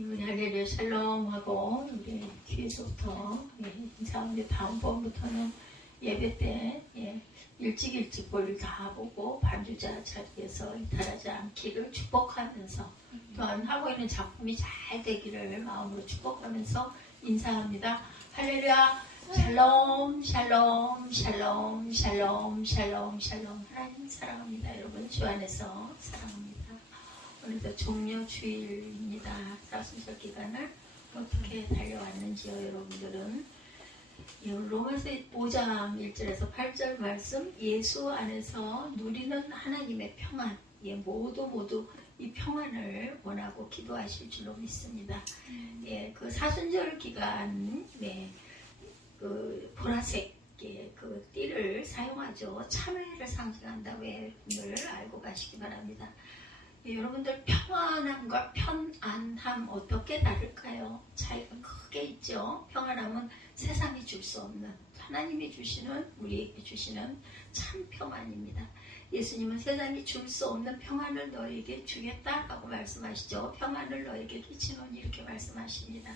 우리 할렐루야 샬롬 하고 우리 뒤에서부터 인사하는데 다음번부터는 예배 때 일찍 볼일 다 보고 반주자 자리에서 이탈하지 않기를 축복하면서 또한 하고 있는 작품이 잘 되기를 마음으로 축복하면서 인사합니다. 할렐루야 샬롬 샬롬 샬롬 샬롬 샬롬 샬롬. 하나님 사랑합니다. 여러분 주 안에서 사랑합니다. 오늘도 종려 주일입니다. 사순절 기간을 어떻게 달려왔는지요, 여러분들은. 로마서 5장 1절에서 8절 말씀, 예수 안에서 누리는 하나님의 평안, 모두 이 평안을 원하고 기도하실 줄로 믿습니다. 그 사순절 기간, 그 보라색 그 띠를 사용하죠. 참회를 상징한다고 여러분들 알고 가시기 바랍니다. 여러분들 평안함과 편안함 어떻게 다를까요? 차이가 크게 있죠. 평안함은 세상이 줄 수 없는 하나님이 주시는 우리에게 주시는 참 평안입니다. 예수님은 세상이 줄 수 없는 평안을 너에게 주겠다라고 말씀하시죠. 평안을 너에게 끼치노니 이렇게 말씀하십니다.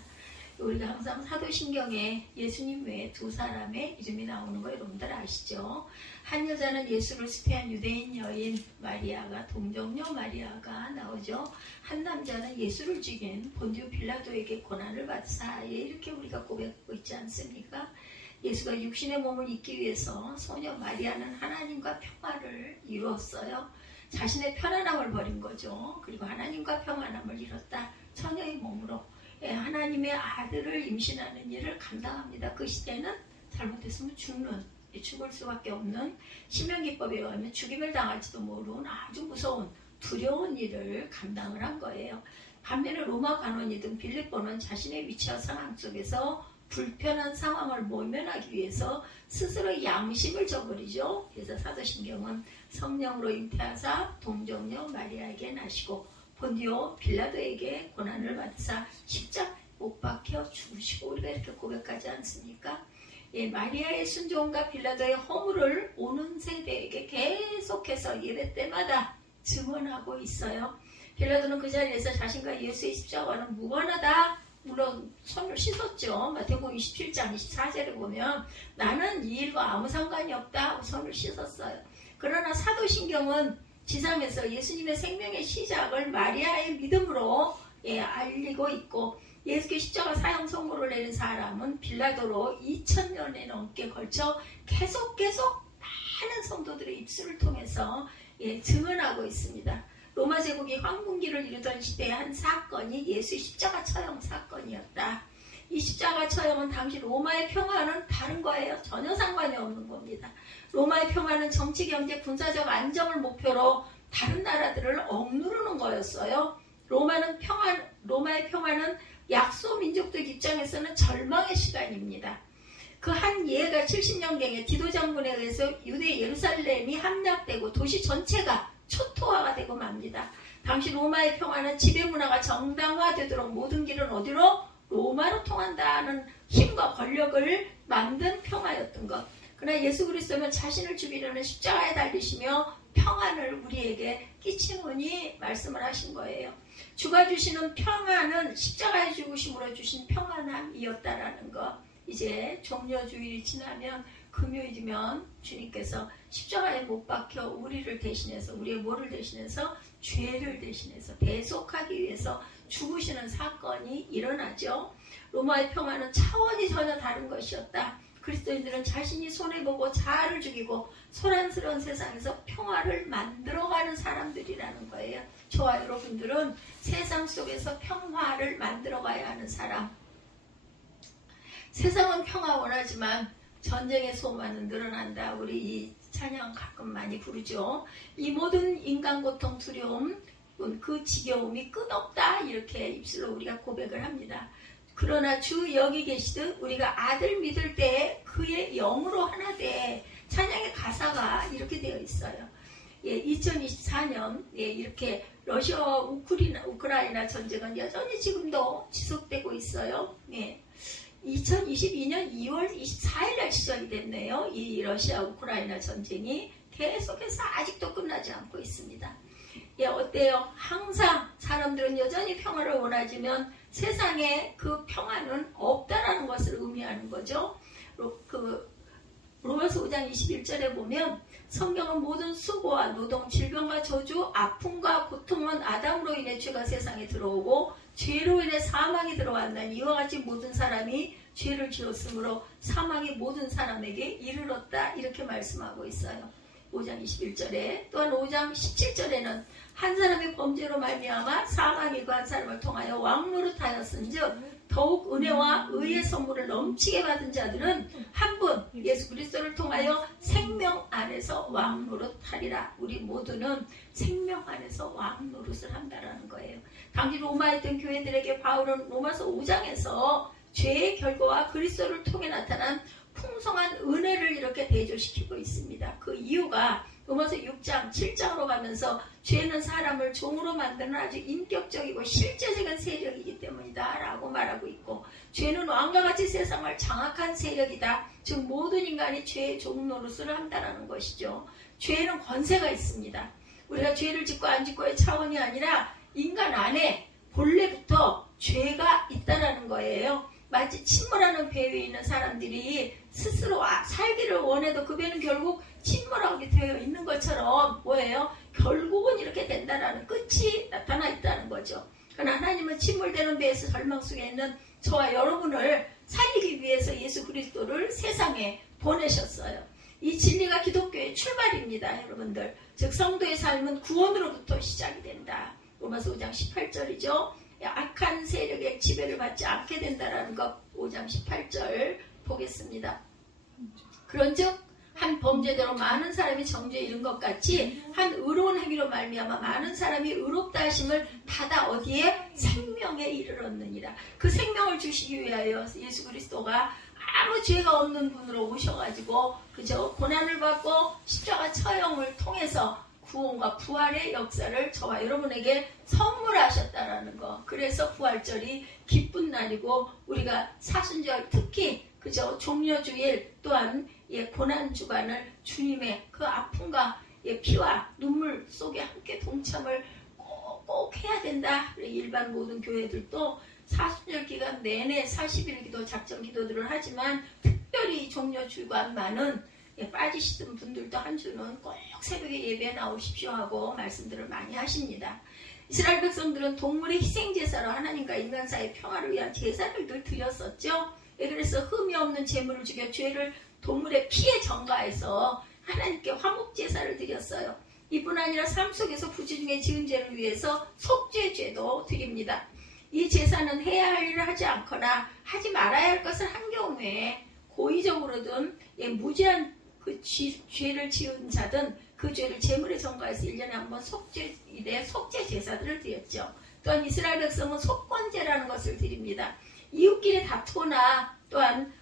우리가 항상 사도신경에 예수님 외에 두 사람의 이름이 나오는 거 여러분들 아시죠? 한 여자는 예수를 수태한 유대인 여인 마리아가 동정녀 마리아가 나오죠. 한 남자는 예수를 죽인 본디오 빌라도에게 고난을 받사에 이렇게 우리가 고백하고 있지 않습니까? 예수가 육신의 몸을 입기 위해서 소녀 마리아는 하나님과 평화를 이루었어요. 자신의 편안함을 버린 거죠. 그리고 하나님과 평안함을 이뤘다. 처녀의 몸으로 하나님의 아들을 임신하는 일을 감당합니다. 그 시대는 잘못했으면 죽을 수밖에 없는 신명기법에 의하면 죽임을 당할지도 모르는 아주 무서운 두려운 일을 감당을 한 거예요. 반면에 로마 관원이든 빌립보는 자신의 위치와 상황 속에서 불편한 상황을 모면하기 위해서 스스로 양심을 저버리죠. 그래서 사도신경은 성령으로 잉태하사 동정녀 마리아에게 나시고 본디오 빌라도에게 고난을 받으사 십자가에 못 박혀 죽으시고 우리가 이렇게 고백하지 않습니까? 마리아의 순종과 빌라도의 허물을 오는 세대에게 계속해서 예배 때마다 증언하고 있어요. 빌라도는 그 자리에서 자신과 예수의 십자가는 무관하다. 물론 손을 씻었죠. 마태복음 27장 24절에 보면 나는 이 일과 아무 상관이 없다 하고 손을 씻었어요. 그러나 사도신경은 지상에서 예수님의 생명의 시작을 마리아의 믿음으로 알리고 있고 예수께 십자가 사형 선고를 내린 사람은 빌라도로 2000년에 넘게 걸쳐 계속 많은 성도들의 입술을 통해서 증언하고 있습니다. 로마 제국이 황궁기를 이루던 시대의 한 사건이 예수의 십자가 처형 사건이었다. 이 십자가 처형은 당시 로마의 평화는 다른 거예요. 전혀 상관이 없는 겁니다. 로마의 평화는 정치, 경제, 군사적 안정을 목표로 다른 나라들을 억누르는 거였어요. 로마의 평화는 약소 민족들 입장에서는 절망의 시간입니다. 그 한 예가 70년경에 디도 장군에 의해서 유대 예루살렘이 함락되고 도시 전체가 초토화가 되고 맙니다. 당시 로마의 평화는 지배문화가 정당화되도록 모든 길은 어디로? 로마로 통한다는 힘과 권력을 만든 평화였던 것. 그러나 예수 그리스도는 자신을 죽이려는 십자가에 달리시며 평안을 우리에게 끼치노니 말씀을 하신 거예요. 주가 주시는 평안은 십자가의 죽으심으로 주신 평안함이었다라는 것. 이제 종려주일이 지나면 금요일이면 주님께서 십자가에 못 박혀 우리를 대신해서 우리의 뭐를 대신해서 죄를 대신해서 대속하기 위해서 죽으시는 사건이 일어나죠. 로마의 평화는 차원이 전혀 다른 것이었다. 그리스도인들은 자신이 손해보고 자아를 죽이고 소란스러운 세상에서 평화를 만들어가는 사람들이라는 거예요. 저와 여러분들은 세상 속에서 평화를 만들어가야 하는 사람. 세상은 평화 원하지만 전쟁의 소만은 늘어난다. 우리 이 찬양 가끔 많이 부르죠. 이 모든 인간 고통, 두려움, 그 지겨움이 끝없다. 이렇게 입술로 우리가 고백을 합니다. 그러나 주 여기 계시듯 우리가 아들 믿을 때 그의 영으로 하나 돼. 찬양의 가사가 이렇게 되어 있어요. 2024년 이렇게 러시아와 우크라이나 전쟁은 여전히 지금도 지속되고 있어요. 2022년 2월 24일 날 시작이 됐네요. 이 러시아 우크라이나 전쟁이 계속해서 아직도 끝나지 않고 있습니다. 어때요? 항상 사람들은 여전히 평화를 원하지만 세상에 그 평화는 없다라는 것을 의미하는 거죠. 로마서 5장 21절에 보면 성경은 모든 수고와 노동, 질병과 저주, 아픔과 고통은 아담으로 인해 죄가 세상에 들어오고 죄로 인해 사망이 들어왔나니 이와 같이 모든 사람이 죄를 지었으므로 사망이 모든 사람에게 이르렀다 이렇게 말씀하고 있어요. 5장 21절에 또한 5장 17절에는 한 사람의 범죄로 말미암아 사망이 그 한 사람을 통하여 왕노릇하였은즉 더욱 은혜와 의의 선물을 넘치게 받은 자들은 한 분 예수 그리스도를 통하여 생명 안에서 왕노릇하리라. 우리 모두는 생명 안에서 왕노릇을 한다라는 거예요. 당시 로마에 있던 교회들에게 바울은 로마서 5장에서 죄의 결과와 그리스도를 통해 나타난 풍성한 은혜를 이렇게 대조시키고 있습니다. 그 이유가 로마서 6장, 7장으로 가면서 죄는 사람을 종으로 만드는 아주 인격적이고 실제적인 세력이기 때문이다 라고 말하고 있고, 죄는 왕과 같이 세상을 장악한 세력이다. 즉 모든 인간이 죄의 종 노릇을 한다는 것이죠. 죄는 권세가 있습니다. 우리가 죄를 짓고 안 짓고의 차원이 아니라 인간 안에 본래부터 죄가 있다는 거예요. 마치 침몰하는 배 위에 있는 사람들이 스스로 살기를 원해도 그 배는 결국 침몰하게 되어 있는 것처럼 뭐예요? 결국은 이렇게 된다라는 끝이 나타나 있다는 거죠. 그러나 하나님은 침몰되는 배에서 절망 속에 있는 저와 여러분을 살리기 위해서 예수 그리스도를 세상에 보내셨어요. 이 진리가 기독교의 출발입니다, 여러분들. 즉 성도의 삶은 구원으로부터 시작이 된다. 로마서 5장 18절이죠. 악한 세력의 지배를 받지 않게 된다라는 것 5장 18절 보겠습니다. 그런즉 한 범죄대로 많은 사람이 정죄에 이른 것 같이 한 의로운 행위로 말미암아 많은 사람이 의롭다 하심을 받아 어디에? 생명에 이르렀느니라. 그 생명을 주시기 위하여 예수 그리스도가 아무 죄가 없는 분으로 오셔가지고 그저 고난을 받고 십자가 처형을 통해서 구원과 부활의 역사를 저와 여러분에게 선물하셨다라는 거. 그래서 부활절이 기쁜 날이고 우리가 사순절 특히 그저 종려주일 또한 고난 주간을 주님의 그 아픔과 피와 눈물 속에 함께 동참을 꼭 해야 된다. 일반 모든 교회들도 사순절 기간 내내 40일 기도 작정 기도들을 하지만 특별히 종려주간만은 빠지시던 분들도 한 주는 꼭 새벽에 예배에 나오십시오 하고 말씀들을 많이 하십니다. 이스라엘 백성들은 동물의 희생제사로 하나님과 인간 사이의 평화를 위한 제사를 늘 드렸었죠. 그래서 흠이 없는 제물을 죽여 죄를 동물의 피에 전가해서 하나님께 화목제사를 드렸어요. 이뿐 아니라 삶 속에서 부지 중에 지은 죄를 위해서 속죄죄도 드립니다. 이 제사는 해야 할 일을 하지 않거나 하지 말아야 할 것을 한 경우에 고의적으로든 무지한 그 죄를 지은 자든 그 죄를 제물에 전가해서 1년에 한 번 속죄 제사들을 드렸죠. 또한 이스라엘 백성은 속건제라는 것을 드립니다. 이웃끼리 다투거나 또한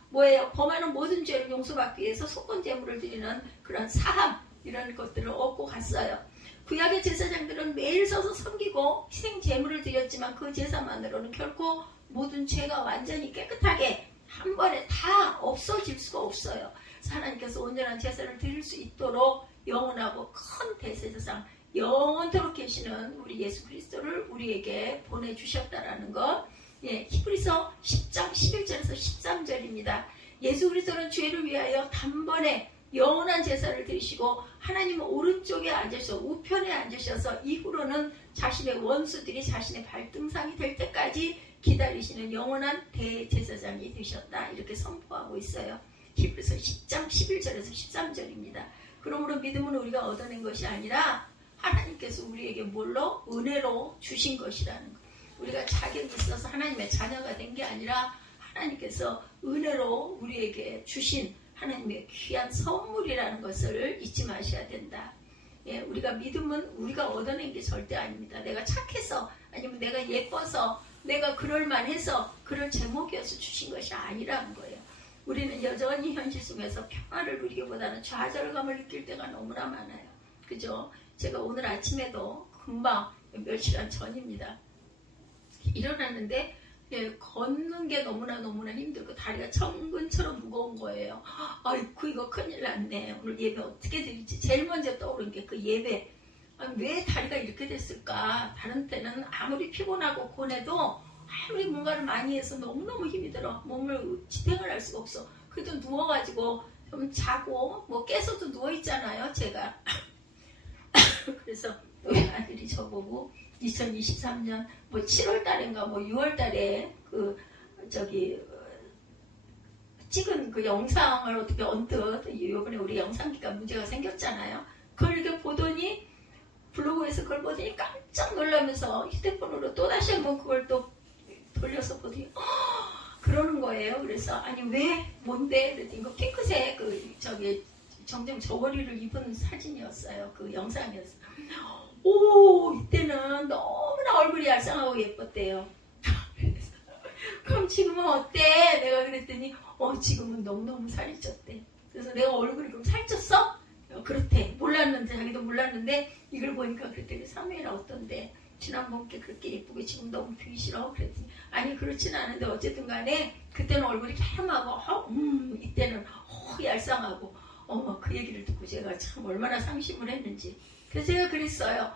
범하는 모든 죄를 용서받기 위해서 속건 제물을 드리는 그런 사함 이런 것들을 얻고 갔어요. 구약의 제사장들은 매일 서서 섬기고 희생 제물을 드렸지만 그 제사만으로는 결코 모든 죄가 완전히 깨끗하게 한 번에 다 없어질 수가 없어요. 하나님께서 온전한 제사를 드릴 수 있도록 영원하고 큰 대제사장 영원토록 계시는 우리 예수 그리스도를 우리에게 보내주셨다라는 것. 히브리서 10장 11절에서 13절입니다. 예수 그리스도는 죄를 위하여 단번에 영원한 제사를 드리시고 하나님은 오른쪽에 앉으셔서 우편에 앉으셔서 이후로는 자신의 원수들이 자신의 발등상이 될 때까지 기다리시는 영원한 대제사장이 되셨다. 이렇게 선포하고 있어요. 히브리서 10장 11절에서 13절입니다. 그러므로 믿음은 우리가 얻어낸 것이 아니라 하나님께서 우리에게 뭘로? 은혜로 주신 것이라는 것. 우리가 자격이 있어서 하나님의 자녀가 된 게 아니라 하나님께서 은혜로 우리에게 주신 하나님의 귀한 선물이라는 것을 잊지 마셔야 된다. 우리가 믿음은 우리가 얻어낸 게 절대 아닙니다. 내가 착해서 아니면 내가 예뻐서 내가 그럴만해서 그럴 제목이어서 주신 것이 아니라는 거예요. 우리는 여전히 현실 속에서 평화를 누리기보다는 좌절감을 느낄 때가 너무나 많아요. 그죠? 제가 오늘 아침에도 금방 몇 시간 전입니다. 일어났는데 걷는 게 너무나 힘들고 다리가 천근처럼 무거운 거예요. 아이고 이거 큰일 났네. 오늘 예배 어떻게 드릴지 제일 먼저 떠오른 게 그 예배. 아니, 왜 다리가 이렇게 됐을까? 다른 때는 아무리 피곤하고 고뇌도 아무리 뭔가를 많이 해서 너무너무 힘이 들어. 몸을 지탱을 할 수가 없어. 그래도 누워가지고 좀 자고 뭐 깨서도 누워있잖아요 제가. 그래서 우리 아들이 저보고 2023년 뭐 7월 달인가 뭐 6월 달에 그 저기 찍은 그 영상을 어떻게 언뜻 이번에 우리 영상기가 문제가 생겼잖아요. 그걸 이렇게 보더니 블로그에서 그걸 보더니 깜짝 놀라면서 휴대폰으로 또 다시 한번 그걸 또 돌려서 보더니 그러는 거예요. 그래서 아니 왜 뭔데? 그랬더니 이거 핑크색 그 저기 정정 저고리를 입은 사진이었어요. 그 영상이었어요. 오 이때는 너무나 얼굴이 얄쌍하고 예뻤대요. 그래서, 그럼 지금은 어때? 내가 그랬더니 지금은 너무너무 살이 쪘대. 그래서 내가 얼굴이 그럼 살쪘어? 그렇대. 몰랐는데 자기도 몰랐는데 이걸 보니까 그랬더니 사무엘아 어떤데? 지난번께 그렇게 예쁘게 지금 너무 보기 싫어? 그랬더니 아니 그렇진 않은데 어쨌든 간에 그때는 얼굴이 캬하고 이때는 얄쌍하고 그 얘기를 듣고 제가 참 얼마나 상심을 했는지. 그래서 제가 그랬어요.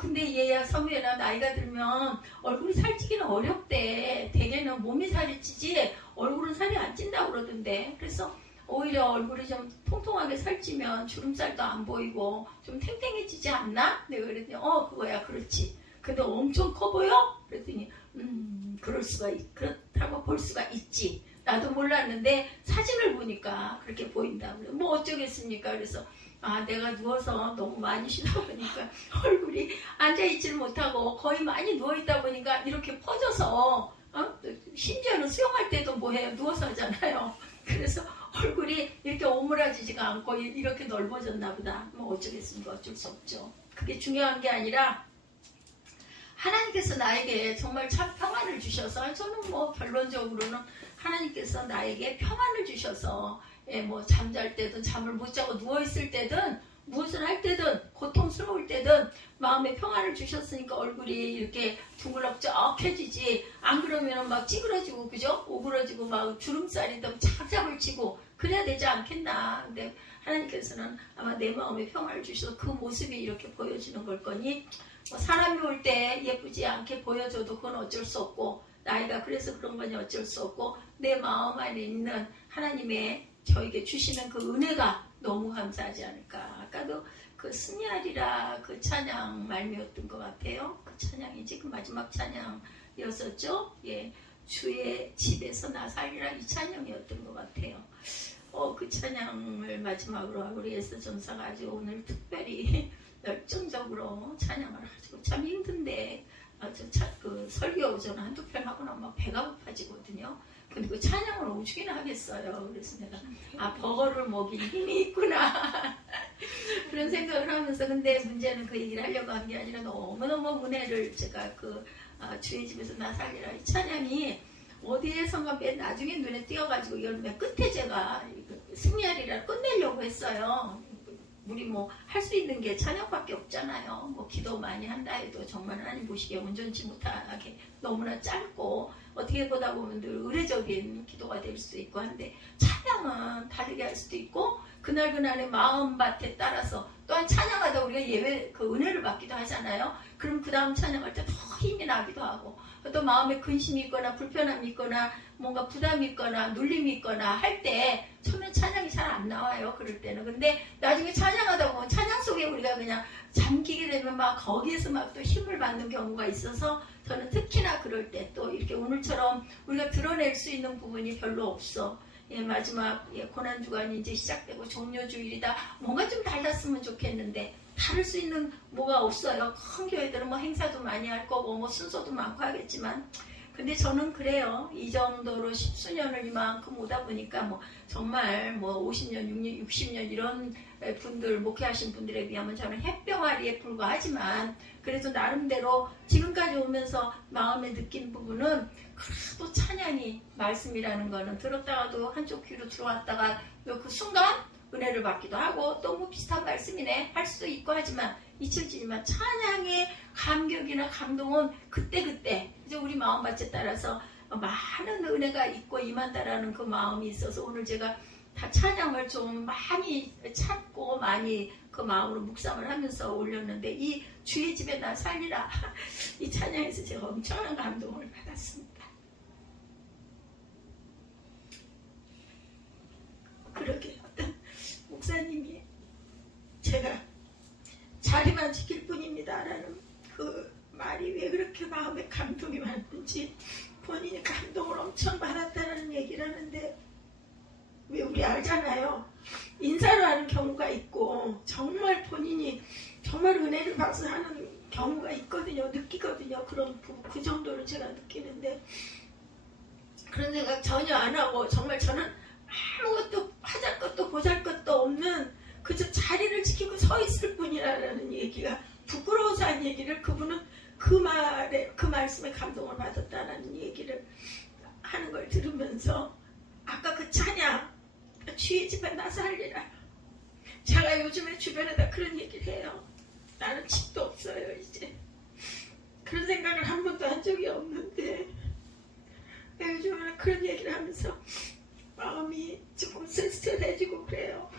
근데 얘야 사무엘아 나이가 들면 얼굴이 살찌기는 어렵대. 대개는 몸이 살이 찌지 얼굴은 살이 안 찐다고 그러던데. 그래서 오히려 얼굴이 좀 통통하게 살찌면 주름살도 안 보이고 좀 탱탱해지지 않나? 내가 그랬더니 그거야 그렇지. 근데 엄청 커 보여? 그랬더니 그렇다고 볼 수가 있지. 나도 몰랐는데 사진을 보니까 그렇게 보인다고요. 뭐 어쩌겠습니까? 그래서 내가 누워서 너무 많이 쉬다 보니까 얼굴이 앉아있지를 못하고 거의 많이 누워있다 보니까 이렇게 퍼져서 심지어는 수영할 때도 뭐해요? 누워서 하잖아요. 그래서 얼굴이 이렇게 오므라지지가 않고 이렇게 넓어졌나 보다. 뭐 어쩌겠습니까? 어쩔 수 없죠. 그게 중요한 게 아니라 하나님께서 나에게 정말 참 평안을 주셔서 저는 뭐 결론적으로는 하나님께서 나에게 평안을 주셔서 뭐 잠잘 때든 잠을 못 자고 누워있을 때든 무엇을 할 때든 고통스러울 때든 마음에 평안을 주셨으니까 얼굴이 이렇게 둥글럭적해지지 안 그러면 막 찌그러지고 그죠? 오그러지고 막 주름살이 너무 착잡을 치고 그래야 되지 않겠나. 근데 하나님께서는 아마 내 마음에 평안을 주셔서 그 모습이 이렇게 보여지는 걸 거니 사람이 올 때 예쁘지 않게 보여줘도 그건 어쩔 수 없고 나이가 그래서 그런 거니 어쩔 수 없고 내 마음 안에 있는 하나님의 저에게 주시는 그 은혜가 너무 감사하지 않을까. 아까도 그 승리하리라 그 찬양 말미였던 것 같아요. 그 찬양이 지금 마지막 찬양이었었죠. 예, 주의 집에서 나 살리라 이 찬양이었던 것 같아요. 그 찬양을 마지막으로 하고 우리 에스 전사가 아주 오늘 특별히 열정적으로 찬양을 하시고 참 힘든데 그 설교 저는 한두 편 하고 나면 막 배가 고파지거든요. 근데 그 찬양을 오죽이나 하겠어요. 그래서 내가 버거를 먹인 힘이 있구나 그런 생각을 하면서 근데 문제는 그 얘기를 하려고 한 게 아니라 너무너무 은혜를 제가 주의 집에서 나 살리라 이 찬양이 어디에선가 맨 나중에 눈에 띄어가지고 이걸 맨 끝에 제가 승리하리라 끝내려고 했어요. 우리 뭐 할 수 있는 게 찬양밖에 없잖아요. 뭐 기도 많이 한다 해도 정말 하나님 보시기에 온전치 못하게 너무나 짧고 어떻게 보다 보면 늘 의례적인 기도가 될 수도 있고 한데 찬양은 다르게 할 수도 있고 그날그날의 마음밭에 따라서 또한 찬양하다 우리가 예배 그 은혜를 받기도 하잖아요. 그럼 그 다음 찬양할 때 더 힘이 나기도 하고 또 마음에 근심이 있거나 불편함이 있거나 뭔가 부담이 있거나 눌림이 있거나 할 때 처음엔 찬양이 잘 안 나와요. 그럴 때는. 근데 나중에 찬양하다 보면 찬양 속에 우리가 그냥 잠기게 되면 막 거기에서 막 또 힘을 받는 경우가 있어서 저는 특히나 그럴 때 또 이렇게 오늘처럼 우리가 드러낼 수 있는 부분이 별로 없어. 마지막 고난주간이 이제 시작되고 종료주일이다. 뭔가 좀 달랐으면 좋겠는데 다를 수 있는 뭐가 없어요. 큰 교회들은 뭐 행사도 많이 할 거고 뭐 순서도 많고 하겠지만 근데 저는 그래요. 이 정도로 십수년을 이만큼 오다 보니까 뭐 정말 뭐 50년, 60년 이런 분들 목회하신 분들에 비하면 저는 햇병아리에 불과하지만 그래도 나름대로 지금까지 오면서 마음에 느낀 부분은 그래도 찬양이 말씀이라는 거는 들었다가도 한쪽 귀로 들어왔다가 그 순간 은혜를 받기도 하고 또 뭐 비슷한 말씀이네 할 수도 있고 하지만 잊혀지지만 찬양의 감격이나 감동은 그때그때 이제 우리 마음밭에 따라서 많은 은혜가 있고 임한다라는 그 마음이 있어서 오늘 제가 다 찬양을 좀 많이 찾고 많이 그 마음으로 묵상을 하면서 올렸는데 이 주의 집에 나 살리라 이 찬양에서 제가 엄청난 감동을 받았습니다. 그러게 어떤 목사님이 제가 자리만 지킬 뿐입니다 라는 그 말이 왜 그렇게 마음에 감동이 많은지 본인이 감동을 엄청 받았다는 얘기를 하는데 왜 우리 알잖아요. 인사를 하는 경우가 있고 정말 본인이 정말 은혜를 받아서 하는 경우가 있거든요. 느끼거든요. 그런 그 정도를 제가 느끼는데 그런 생각 전혀 안 하고 정말 저는 아무것도 하잘 것도 보잘 것도 없는 그저 자리를 지키고 서 있을 뿐이라는 얘기가 부끄러워서 한 얘기를 그분은 그 말씀에 감동을 받았다는 얘기를 하는 걸 들으면서 아까 그 찬양 주의 집에 나서 살리라. 제가 요즘에 주변에다 그런 얘기를 해요. 나는 집도 없어요 이제. 그런 생각을 한 번도 한 적이 없는데 요즘에 그런 얘기를 하면서 마음이 조금 쓸쓸해지고 그래요.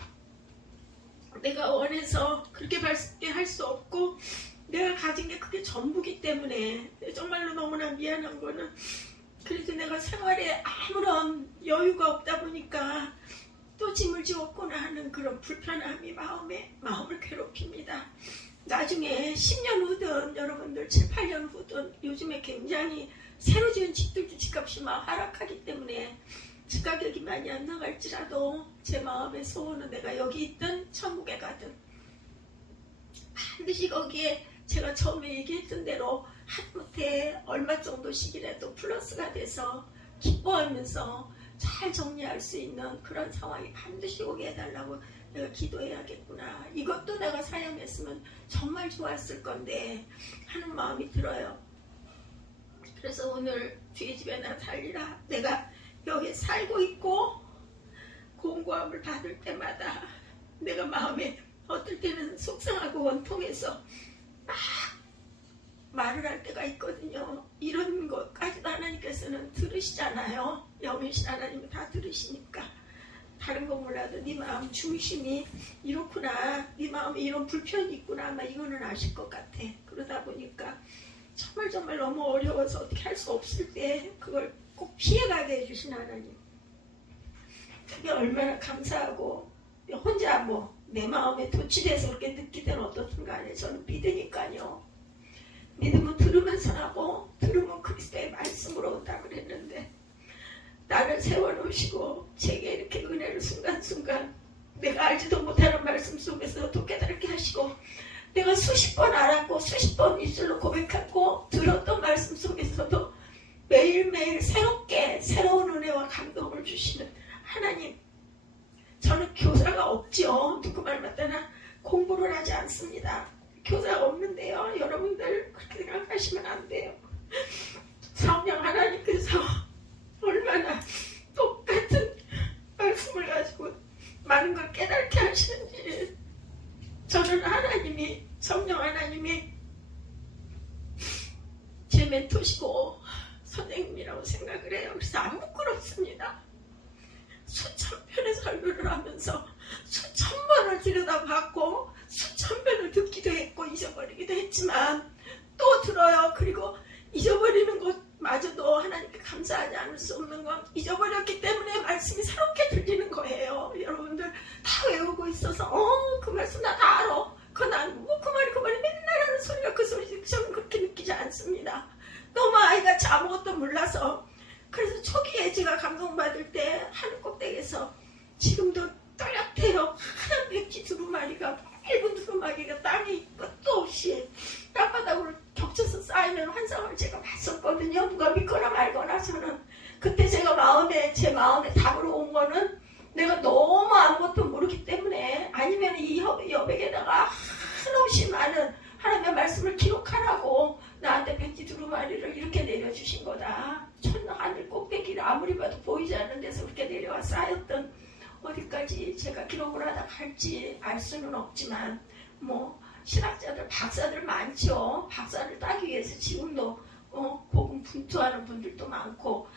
내가 원해서 그렇게 밝게 할 수 없고 내가 가진 게 그게 전부기 때문에 정말로 너무나 미안한 거는 그래도 내가 생활에 아무런 여유가 없다 보니까 또 짐을 지웠구나 하는 그런 불편함이 마음을 괴롭힙니다. 나중에 10년 후든 여러분들 7, 8년 후든 요즘에 굉장히 새로 지은 집들도 집값이 막 하락하기 때문에 집가격이 많이 안 나갈지라도 제 마음의 소원은 내가 여기 있든 천국에 가든 반드시 거기에 제가 처음에 얘기했던 대로 하루못해 얼마 정도씩이라도 플러스가 돼서 기뻐하면서 잘 정리할 수 있는 그런 상황이 반드시 오게 해달라고 내가 기도해야겠구나. 이것도 내가 사용했으면 정말 좋았을 건데 하는 마음이 들어요. 그래서 오늘 주의 집에 나 살리라. 내가 여기 살고 있고 공고함을 받을 때마다 내가 마음에 어떨 때는 속상하고 원통해서 막 말을 할 때가 있거든요. 이런 것까지도 하나님께서는 들으시잖아요. 영이신 하나님은 다 들으시니까 다른 건 몰라도 네 마음 중심이 이렇구나, 네 마음에 이런 불편이 있구나 아마 이거는 아실 것 같아. 그러다 보니까 정말 너무 어려워서 어떻게 할 수 없을 때 그걸 꼭 피해가게 해주신 하나님, 그게 얼마나 감사하고 혼자 내 마음에 도취돼서 그렇게 느끼든 어떻든 간에 저는 믿으니까요. 믿음은 들으면서 하고 들으면 그리스도의 말씀으로 온다 그랬는데 나를 세워놓으시고 제게 이렇게 은혜를 순간순간 내가 알지도 못하는 말씀 속에서도 깨닫게 하시고 내가 수십 번 알았고 수십 번 입술로 고백했고 들었던 말씀 속에서도 매일매일 새롭게 새로운 은혜와 감동을 주시는 하나님, 저는 교사가 없지요. 누구 말 맞다나 공부를 하지 않습니다. 교사가 없는데요. 여러분들 그렇게 생각하시면 안 돼요. 성령 하나님께서 얼마나 똑같은 말씀을 가지고 많은 걸 깨닫게 하시는지 저는 성령 하나님이 제 멘토시고 선생님이라고 생각을 해요. 그래서 안 부끄럽습니다. 수천 편의 설교를 하면서 수천 번을 들여다봤고 수천 번을 듣기도 했고 잊어버리기도 했지만 또 들어요. 그리고 잊어버리는 것마저도 하나님께 감사하지 않을 수 없는 건 잊어버렸기 때문에 말씀이 새롭게 들리는 거예요. 여러분들 다 외우고 있어서 그 말씀 나 다 알아. 그 말이 맨날 하는 소리가 그 소리 저는 그렇게 느끼지 않습니다. 너무 아이가 아무것도 몰라서. 그래서 초기에 제가 감동받을 때 하늘 꼭대기에서 지금도 또렷해요. 하얀 백지 두루마리가 얇은 두루마리가 땅에 끝도 없이 땅바닥으로 겹쳐서 쌓이는 환상을 제가 봤었거든요. 누가 믿거나 말거나 저는 그때 제 마음에 답으로 온 거는 내가 너무 아무것도 모르기 때문에 아니면 이 여백에다가 한없이 많은 하나님의 말씀을 기록하라고 나한테 백지 두루마리를 이렇게 내려주신 거다. 하늘 꼭대기를 아무리 봐도 보이지 않는 데서 그렇게 내려와 쌓였던 어디까지 제가 기록을 하다 갈지 알 수는 없지만 신학자들 박사들 많죠. 박사를 따기 위해서 지금도 복음 분투하는 분들도 많고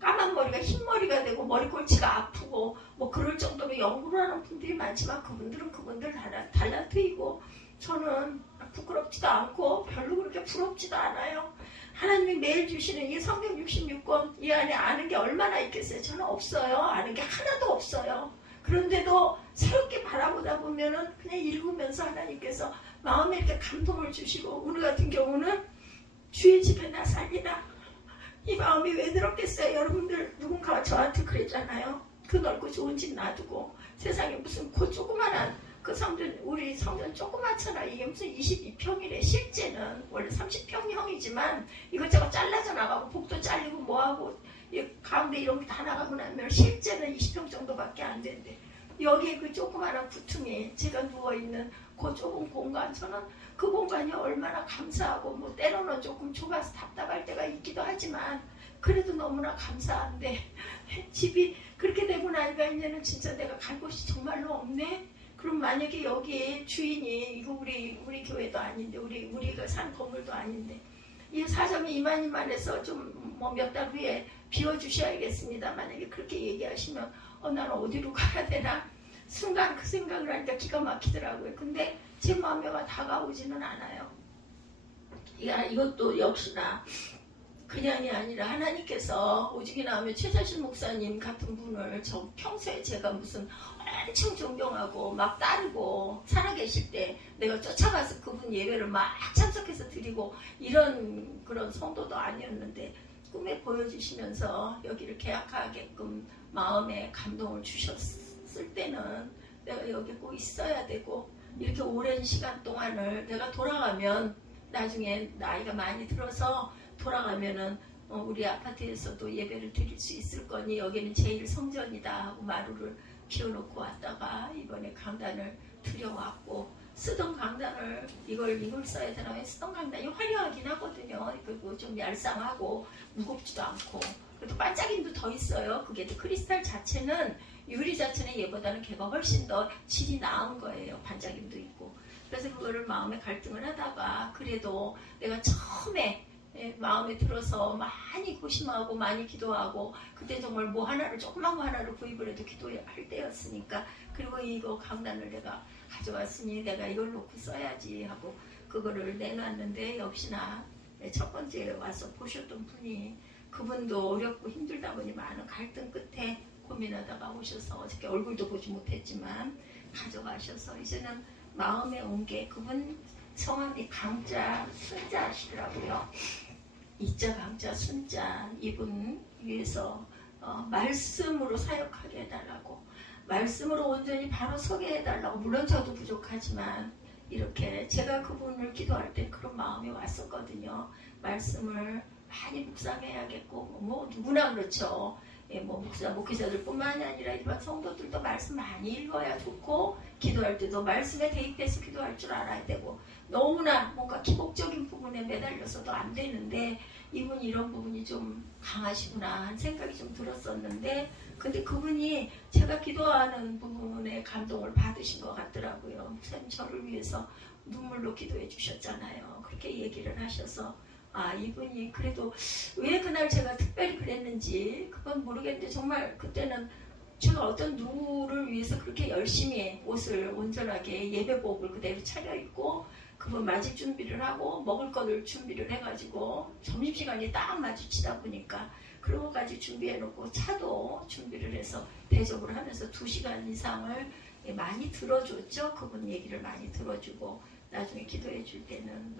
까만 머리가 흰 머리가 되고 머리꼴치가 아프고 하고 뭐 그럴 정도로 연구를 하는 분들이 많지만 그분들은 그분들 달란트이고 저는 부끄럽지도 않고 별로 그렇게 부럽지도 않아요. 하나님이 매일 주시는 이 성경 66권 이 안에 아는 게 얼마나 있겠어요? 저는 없어요. 아는 게 하나도 없어요. 그런데도 새롭게 바라보다 보면은 그냥 읽으면서 하나님께서 마음에 이렇게 감동을 주시고 오늘 같은 경우는 주의 집에 나 살리라. 이 마음이 왜 들었겠어요? 여러분들 누군가가 저한테 그랬잖아요. 그 넓고 좋은 집 놔두고 세상에 무슨 그 조그만한 그 성전 우리 성전 조그맣잖아. 이게 무슨 22평이래. 실제는 원래 30평형이지만 이것저것 잘라져 나가고 복도 잘리고 뭐하고 가운데 이런 게 다 나가고 나면 실제는 20평 정도밖에 안 된대. 여기에 그 조그마한 구퉁이 제가 누워있는 그 좁은 공간 저는 그 공간이 얼마나 감사하고 뭐 때로는 조금 좁아서 답답할 때가 있기도 하지만 그래도 너무나 감사한데 집이 그렇게 되고 나니까 이제는 진짜 내가 갈 곳이 정말로 없네. 그럼 만약에 여기 주인이 이거 우리 교회도 아닌데 우리가 산 건물도 아닌데 이 사정이 이만해서 좀 뭐 몇 달 후에 비워주셔야겠습니다. 만약에 그렇게 얘기하시면 나는 어디로 가야 되나 순간 그 생각을 하니까 기가 막히더라고요. 근데 제 마음에 와 다가오지는 않아요. 이것도 역시나 그냥이 아니라 하나님께서 오직이 나오면 최자신 목사님 같은 분을 저 평소에 제가 무슨 엄청 존경하고 막 따르고 살아계실 때 내가 쫓아가서 그분 예배를 막 참석해서 드리고 이런 그런 성도도 아니었는데 꿈에 보여주시면서 여기를 계약하게끔 마음에 감동을 주셨을 때는 내가 여기 꼭 있어야 되고 이렇게 오랜 시간 동안을 내가 돌아가면 나중에 나이가 많이 들어서 돌아가면은 우리 아파트에서도 예배를 드릴 수 있을 거니 여기는 제일 성전이다 하고 마루를 비워놓고 왔다가 이번에 강단을 들여왔고 쓰던 강단을 이걸 써야 되나 쓰던 강단이 화려하긴 하거든요. 그리고 좀 얄쌍하고 무겁지도 않고 그래도 반짝임도 더 있어요. 그게 크리스탈 자체는 유리 자체는 얘보다는 걔가 훨씬 더 질이 나은 거예요. 반짝임도 있고 그래서 그거를 마음에 갈등을 하다가 그래도 내가 처음에 마음에 들어서 많이 고심하고 많이 기도하고 그때 정말 뭐 하나를 조그만 거 하나를 구입을 해도 기도할 때였으니까 그리고 이거 강단을 내가 가져왔으니 내가 이걸 놓고 써야지 하고 그거를 내놨는데 역시나 첫 번째 와서 보셨던 분이 그분도 어렵고 힘들다 보니 많은 갈등 끝에 고민하다가 오셔서 어저께 얼굴도 보지 못했지만 가져가셔서 이제는 마음에 온 게 그분 성함이 강자 순자시더라고요. 이자 강자 순자 이분 위해서 말씀으로 사역하게 해달라고 말씀으로 온전히 바로 서게 해달라고 물론 저도 부족하지만 이렇게 제가 그분을 기도할 때 그런 마음이 왔었거든요. 말씀을 많이 묵상해야겠고 뭐 누구나 그렇죠. 뭐 목회자들 뿐만이 아니라 일반 성도들도 말씀 많이 읽어야 좋고 기도할 때도 말씀에 대입해서 기도할 줄 알아야 되고 너무나 뭔가 기복적인 부분에 매달려서도 안 되는데 이분이 이런 부분이 좀 강하시구나 하는 생각이 좀 들었었는데 근데 그분이 제가 기도하는 부분에 감동을 받으신 것 같더라고요. 목사님 저를 위해서 눈물로 기도해 주셨잖아요. 그렇게 얘기를 하셔서 이분이 그래도 왜 그날 제가 특별히 그랬는지 그건 모르겠는데 정말 그때는 제가 어떤 누구를 위해서 그렇게 열심히 옷을 온전하게 예배복을 그대로 차려입고 그분 맞을 준비를 하고 먹을 거를 준비를 해가지고 점심시간이 딱 마주치다 보니까 그런 것까지 준비해놓고 차도 준비를 해서 대접을 하면서 2시간 이상을 많이 들어줬죠. 그분 얘기를 많이 들어주고 나중에 기도해 줄 때는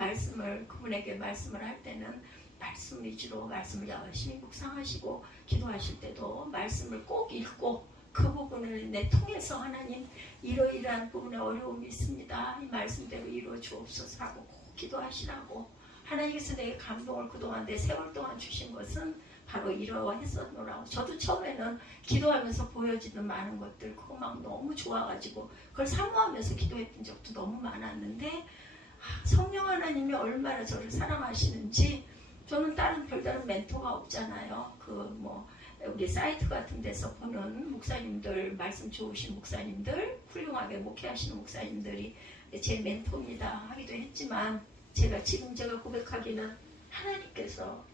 그분에게 말씀을 할 때는 말씀 위주로 말씀을 열심히 묵상하시고 기도하실 때도 말씀을 꼭 읽고 그 부분을 통해서 하나님 이러이러한 부분에 어려움이 있습니다. 이 말씀대로 이루어 주옵소서 하고 꼭 기도하시라고 하나님께서 내게 감동을 그동안 내 세월 동안 주신 것은 바로 이러했었노라고 저도 처음에는 기도하면서 보여지는 많은 것들 그거 막 너무 좋아가지고 그걸 사모하면서 기도했던 적도 너무 많았는데 성령 하나님이 얼마나 저를 사랑하시는지 저는 별다른 멘토가 없잖아요. 우리 사이트 같은 데서 보는 목사님들 말씀 좋으신 목사님들 훌륭하게 목회하시는 목사님들이 제 멘토입니다 하기도 했지만 제가 고백하기는 하나님께서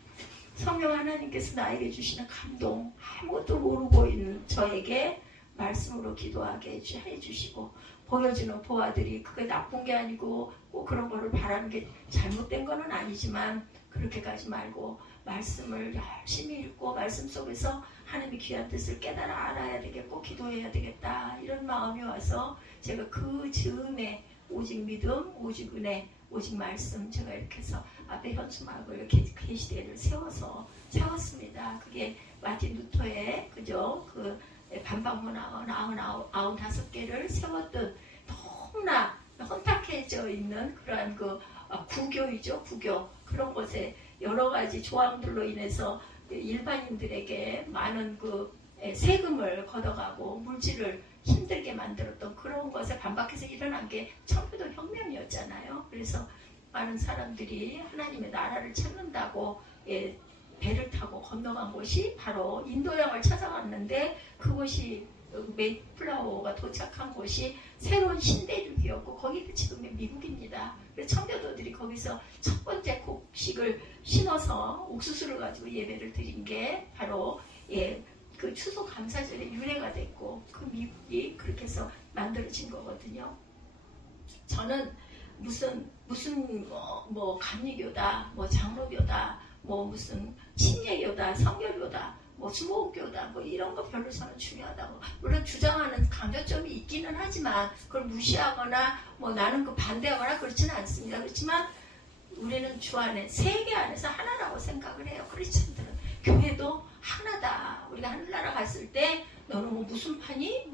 성령 하나님께서 나에게 주시는 감동 아무것도 모르고 있는 저에게 말씀으로 기도하게 해주시고, 보여주는 보아들이 그게 나쁜 게 아니고 꼭 그런 거를 바라는 게 잘못된 거는 아니지만 그렇게 가지 말고 말씀을 열심히 읽고 말씀 속에서 하나님의 귀한 뜻을 깨달아 알아야 되겠고 기도해야 되겠다, 이런 마음이 와서 제가 그 즈음에 오직 믿음, 오직 은혜, 오직 말씀, 제가 이렇게 해서 앞에 현수막을 이렇게 계시대를 세웠습니다. 그게 마틴 루터의 그죠, 그 반박문 95개를 세웠던 너무나 혼탁해져 있는 그러한 그 구교이죠, 구교. 그런 것에 여러 가지 조항들로 인해서 일반인들에게 많은 그 세금을 걷어가고 물질을 힘들게 만들었던 그런 것에 반박해서 일어난 게 청교도 혁명이었잖아요. 그래서 많은 사람들이 하나님의 나라를 찾는다고 배를 타고 건너간 곳이 바로 인도양을 찾아갔는데, 그곳이 메이플라워가 도착한 곳이 새로운 신대륙이었고 거기가 지금의 미국입니다. 그래서 청교도들이 거기서 첫 번째 곡식을 심어서 옥수수를 가지고 예배를 드린 게 바로 그 추수감사절의 유래가 됐고, 그 미국이 그렇게 해서 만들어진 거거든요. 저는 무슨 뭐 감리교다, 뭐 장로교다, 뭐 무슨 침례교다, 성결교다, 뭐 수목교다, 뭐 이런 거 별로 저는 중요하다고, 물론 주장하는 강조점이 있기는 하지만 그걸 무시하거나 뭐 나는 그 반대하거나 그렇지는 않습니다. 그렇지만 우리는 주 안에, 세계 안에서 하나라고 생각을 해요. 크리스천들은 교회도 하나다. 우리가 하늘나라 갔을 때 너는 뭐 무슨 파니?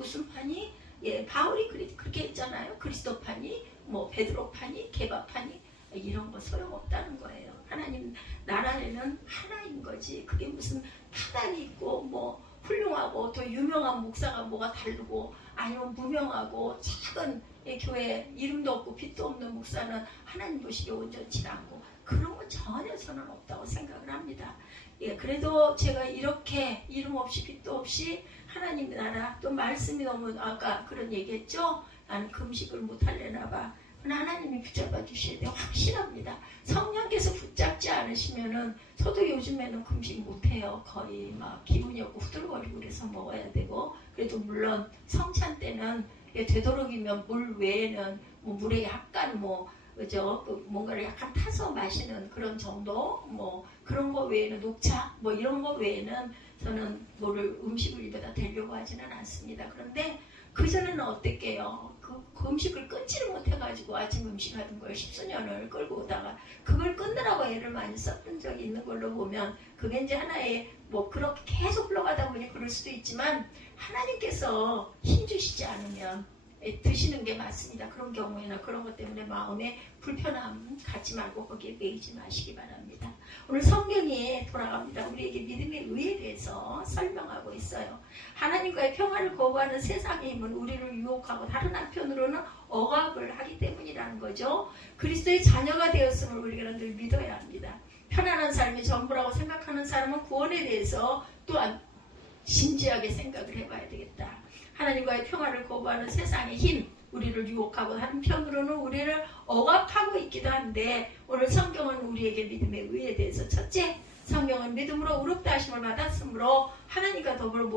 바울이 그렇게 했잖아요. 그리스도파니, 뭐 베드로파니, 게바파니, 이런 거 소용없다는 거예요. 하나님 나라에는 하나인 거지. 그게 무슨 파단이 있고 뭐 훌륭하고 더 유명한 목사가 뭐가 다르고, 아니면 무명하고 작은 교회 이름도 없고 빛도 없는 목사는 하나님 보시기에 온전치 않고, 그런 건 전혀 저는 없다고 생각을 합니다. 그래도 제가 이렇게 이름 없이 빛도 없이 하나님 나라, 또 말씀이 너무 아까 그런 얘기했죠. 나는 금식을 못하려나 봐. 하나님이 붙잡아 주셔야 돼요. 확실합니다. 성령께서 붙잡지 않으시면은, 저도 요즘에는 금식 못해요. 거의 막 기분이 없고 후들거리고 그래서 먹어야 되고, 그래도 물론 성찬 때는 되도록이면 물 외에는 뭐 물에 약간 그죠? 뭔가를 약간 타서 마시는 그런 정도, 뭐 그런 거 외에는 녹차 뭐 이런 거 외에는 저는 음식을 입에다 대려고 하지는 않습니다. 그런데 그전에는 어땠게요? 그 음식을 끊지를 못해가지고 아침 음식 하던 걸 10수년을 끌고 오다가 그걸 끊느라고 애를 많이 썼던 적이 있는 걸로 보면, 그게 이제 하나의 뭐 그렇게 계속 흘러가다 보니 그럴 수도 있지만, 하나님께서 힘주시지 않으면 드시는 게 맞습니다. 그런 경우에는 그런 것 때문에 마음에 불편함 갖지 말고 거기에 매이지 마시기 바랍니다. 오늘 성경이 돌아갑니다. 우리에게 믿음의 의에 대해서 설명하고 있어요. 하나님과의 평화를 거부하는 세상의 힘은 우리를 유혹하고 다른 한편으로는 억압을 하기 때문이라는 거죠. 그리스도의 자녀가 되었음을 우리가 늘 믿어야 합니다. 편안한 삶이 전부라고 생각하는 사람은 구원에 대해서 또한 진지하게 생각을 해봐야 되겠다. 하나님과의 평화를 거부하는 세상의 힘, 우리를 유혹하고 한편으로는 우리를 억압하고 있기도 한데, 오늘 성경은 우리에게 믿음의 의에 대해서, 첫째, 성경은 믿음으로 의롭다 하심을 받았으므로 하나님과 더불어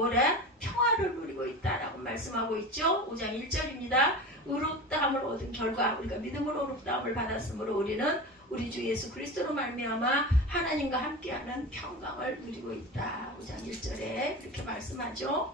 평화를 누리고 있다라고 말씀하고 있죠. 5장 1절입니다. 의롭다함을 얻은 결과, 우리가 믿음으로 의롭다함을 받았으므로 우리는 우리 주 예수 그리스도로 말미암아 하나님과 함께하는 평강을 누리고 있다. 5장 1절에 이렇게 말씀하죠.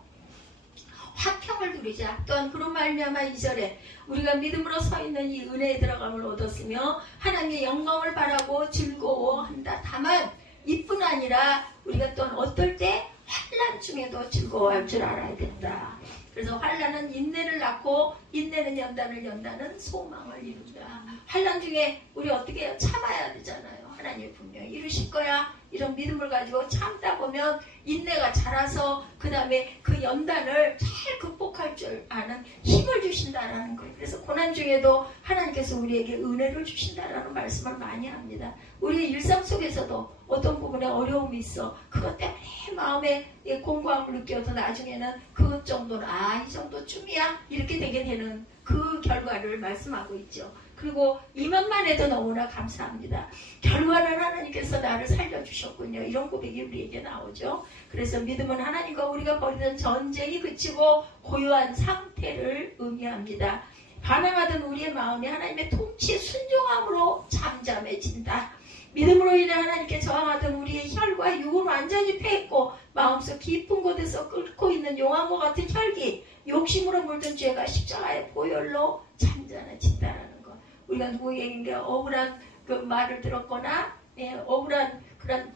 화평을 누리자. 또한 그로 말미암아 2절에 우리가 믿음으로 서 있는 이 은혜에 들어감을 얻었으며 하나님의 영광을 바라고 즐거워한다. 다만 이뿐 아니라 우리가 또한 어떨 때 환난 중에도 즐거워할 줄 알아야겠다. 그래서 환난은 인내를 낳고, 인내는 연단은 소망을 이룬다. 환난 중에 우리 어떻게 해요? 참아야 되잖아요. 하나님이 분명히 이루실 거야. 이런 믿음을 가지고 참다 보면 인내가 자라서 그 다음에 그 연단을 잘 극복할 줄 아는 힘을 주신다라는 거예요. 그래서 고난 중에도 하나님께서 우리에게 은혜를 주신다라는 말씀을 많이 합니다. 우리의 일상 속에서도 어떤 부분에 어려움이 있어. 그것 때문에 마음에 공고함을 느껴도 나중에는 그것 정도는 이 정도쯤이야 이렇게 되게 되는 그 결과를 말씀하고 있죠. 그리고 이것만 해도 너무나 감사합니다. 결과는 하나님께서 나를 살려주셨군요. 이런 고백이 우리에게 나오죠. 그래서 믿음은 하나님과 우리가 벌이던 전쟁이 그치고 고요한 상태를 의미합니다. 반항하던 우리의 마음이 하나님의 통치에 순종함으로 잠잠해진다. 믿음으로 인해 하나님께 저항하던 우리의 혈과 육은 완전히 패했고 마음속 깊은 곳에서 끓고 있는 용암과 같은 혈기, 욕심으로 물든 죄가 십자가의 보혈로 잠잠해진다는 것. 우리가 누구에게 억울한 그 말을 들었거나 억울한 그런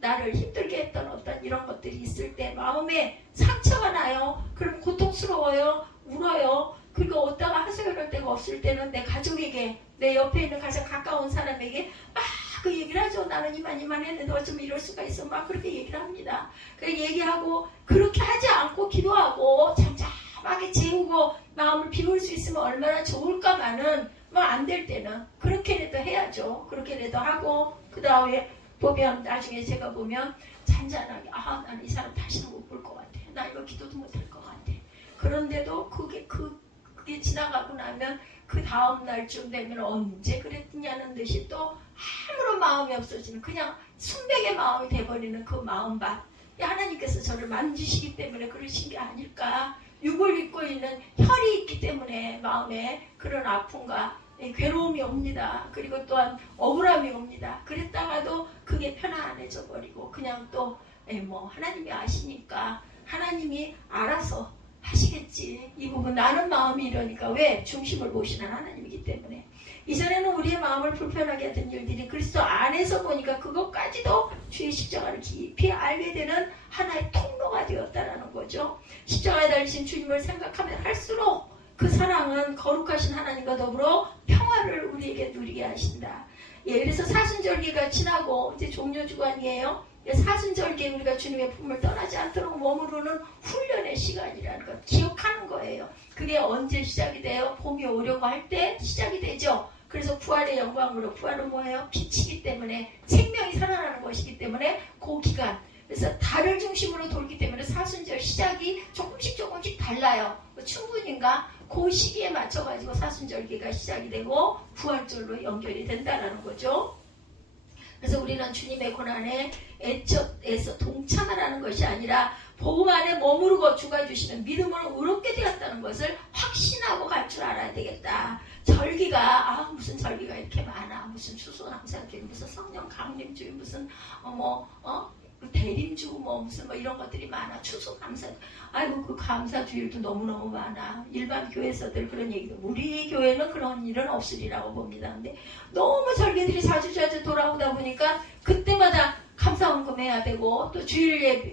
나를 힘들게 했던 어떤 이런 것들이 있을 때 마음에 상처가 나요. 그럼 고통스러워요. 울어요. 그리고 어디다가 하소연할 데가 없을 때는 내 가족에게, 내 옆에 있는 가장 가까운 사람에게 막 그 얘기를 하죠. 나는 이만 했는데 어쩜 이럴 수가 있어. 막 그렇게 얘기를 합니다. 그 얘기하고 그렇게 하지 않고 기도하고 잠잠하게 재우고 마음을 비울 수 있으면 얼마나 좋을까만은 뭐 안 될 때는 그렇게라도 해야죠. 그렇게라도 하고 그 다음에 보면 나중에 제가 보면 잔잔하게 나는 이 사람 다시는 못 볼 것 같아. 나 이거 기도도 못 할 것 같아. 그런데도 그게 지나가고 나면 그 다음 날쯤 되면 언제 그랬냐는 듯이 또 아무런 마음이 없어지는 그냥 순백의 마음이 돼버리는 그 마음밭. 하나님께서 저를 만지시기 때문에 그러신 게 아닐까. 육을 입고 있는 혈이 있기 때문에 마음에 그런 아픔과 괴로움이 옵니다. 그리고 또한 억울함이 옵니다. 그랬다가도 그게 편안해져 버리고 그냥 또 하나님이 아시니까 하나님이 알아서 하시겠지. 이 부분 나는 마음이 이러니까 왜? 중심을 보시는 하나님이기 때문에. 이전에는 우리의 마음을 불편하게 했던 일들이 그리스도 안에서 보니까 그것까지도 주의 십자가를 깊이 알게 되는 하나의 통로가 되었다라는 거죠. 십자가에 달리신 주님을 생각하면 할수록 그 사랑은 거룩하신 하나님과 더불어 평화를 우리에게 누리게 하신다. 그래서 사순절기가 지나고 이제 종료주간이에요. 사순절기에 우리가 주님의 품을 떠나지 않도록 머무르는 훈련의 시간이라는 것 기억하는 거예요. 그게 언제 시작이 돼요? 봄이 오려고 할 때 시작이 되죠. 그래서 부활의 영광으로, 부활은 뭐예요? 빛이기 때문에 생명이 살아나는 것이기 때문에 그 기간, 그래서 달을 중심으로 돌기 때문에 사순절 시작이 조금씩 달라요. 충분인가? 그 시기에 맞춰가지고 사순절기가 시작이 되고 부활절로 연결이 된다는 거죠. 그래서 우리는 주님의 고난에 애처에서 동참하라는 것이 아니라 복음 안에 머무르고 주가 주시는 믿음으로 의롭게 되었다는 것을 확신하고 갈 줄 알아야 되겠다. 절기가 무슨 절기가 이렇게 많아. 무슨 추수감사절, 무슨 성령 강림주일, 무슨 대림주 무슨 이런 것들이 많아. 추수감사. 아이고 그 감사주일도 너무너무 많아. 일반 교회에서들 그런 얘기도. 우리 교회는 그런 일은 없으리라고 봅니다. 근데 너무 절기들이 자주 돌아오다 보니까 그때마다 감사헌금 해야 되고 또 주일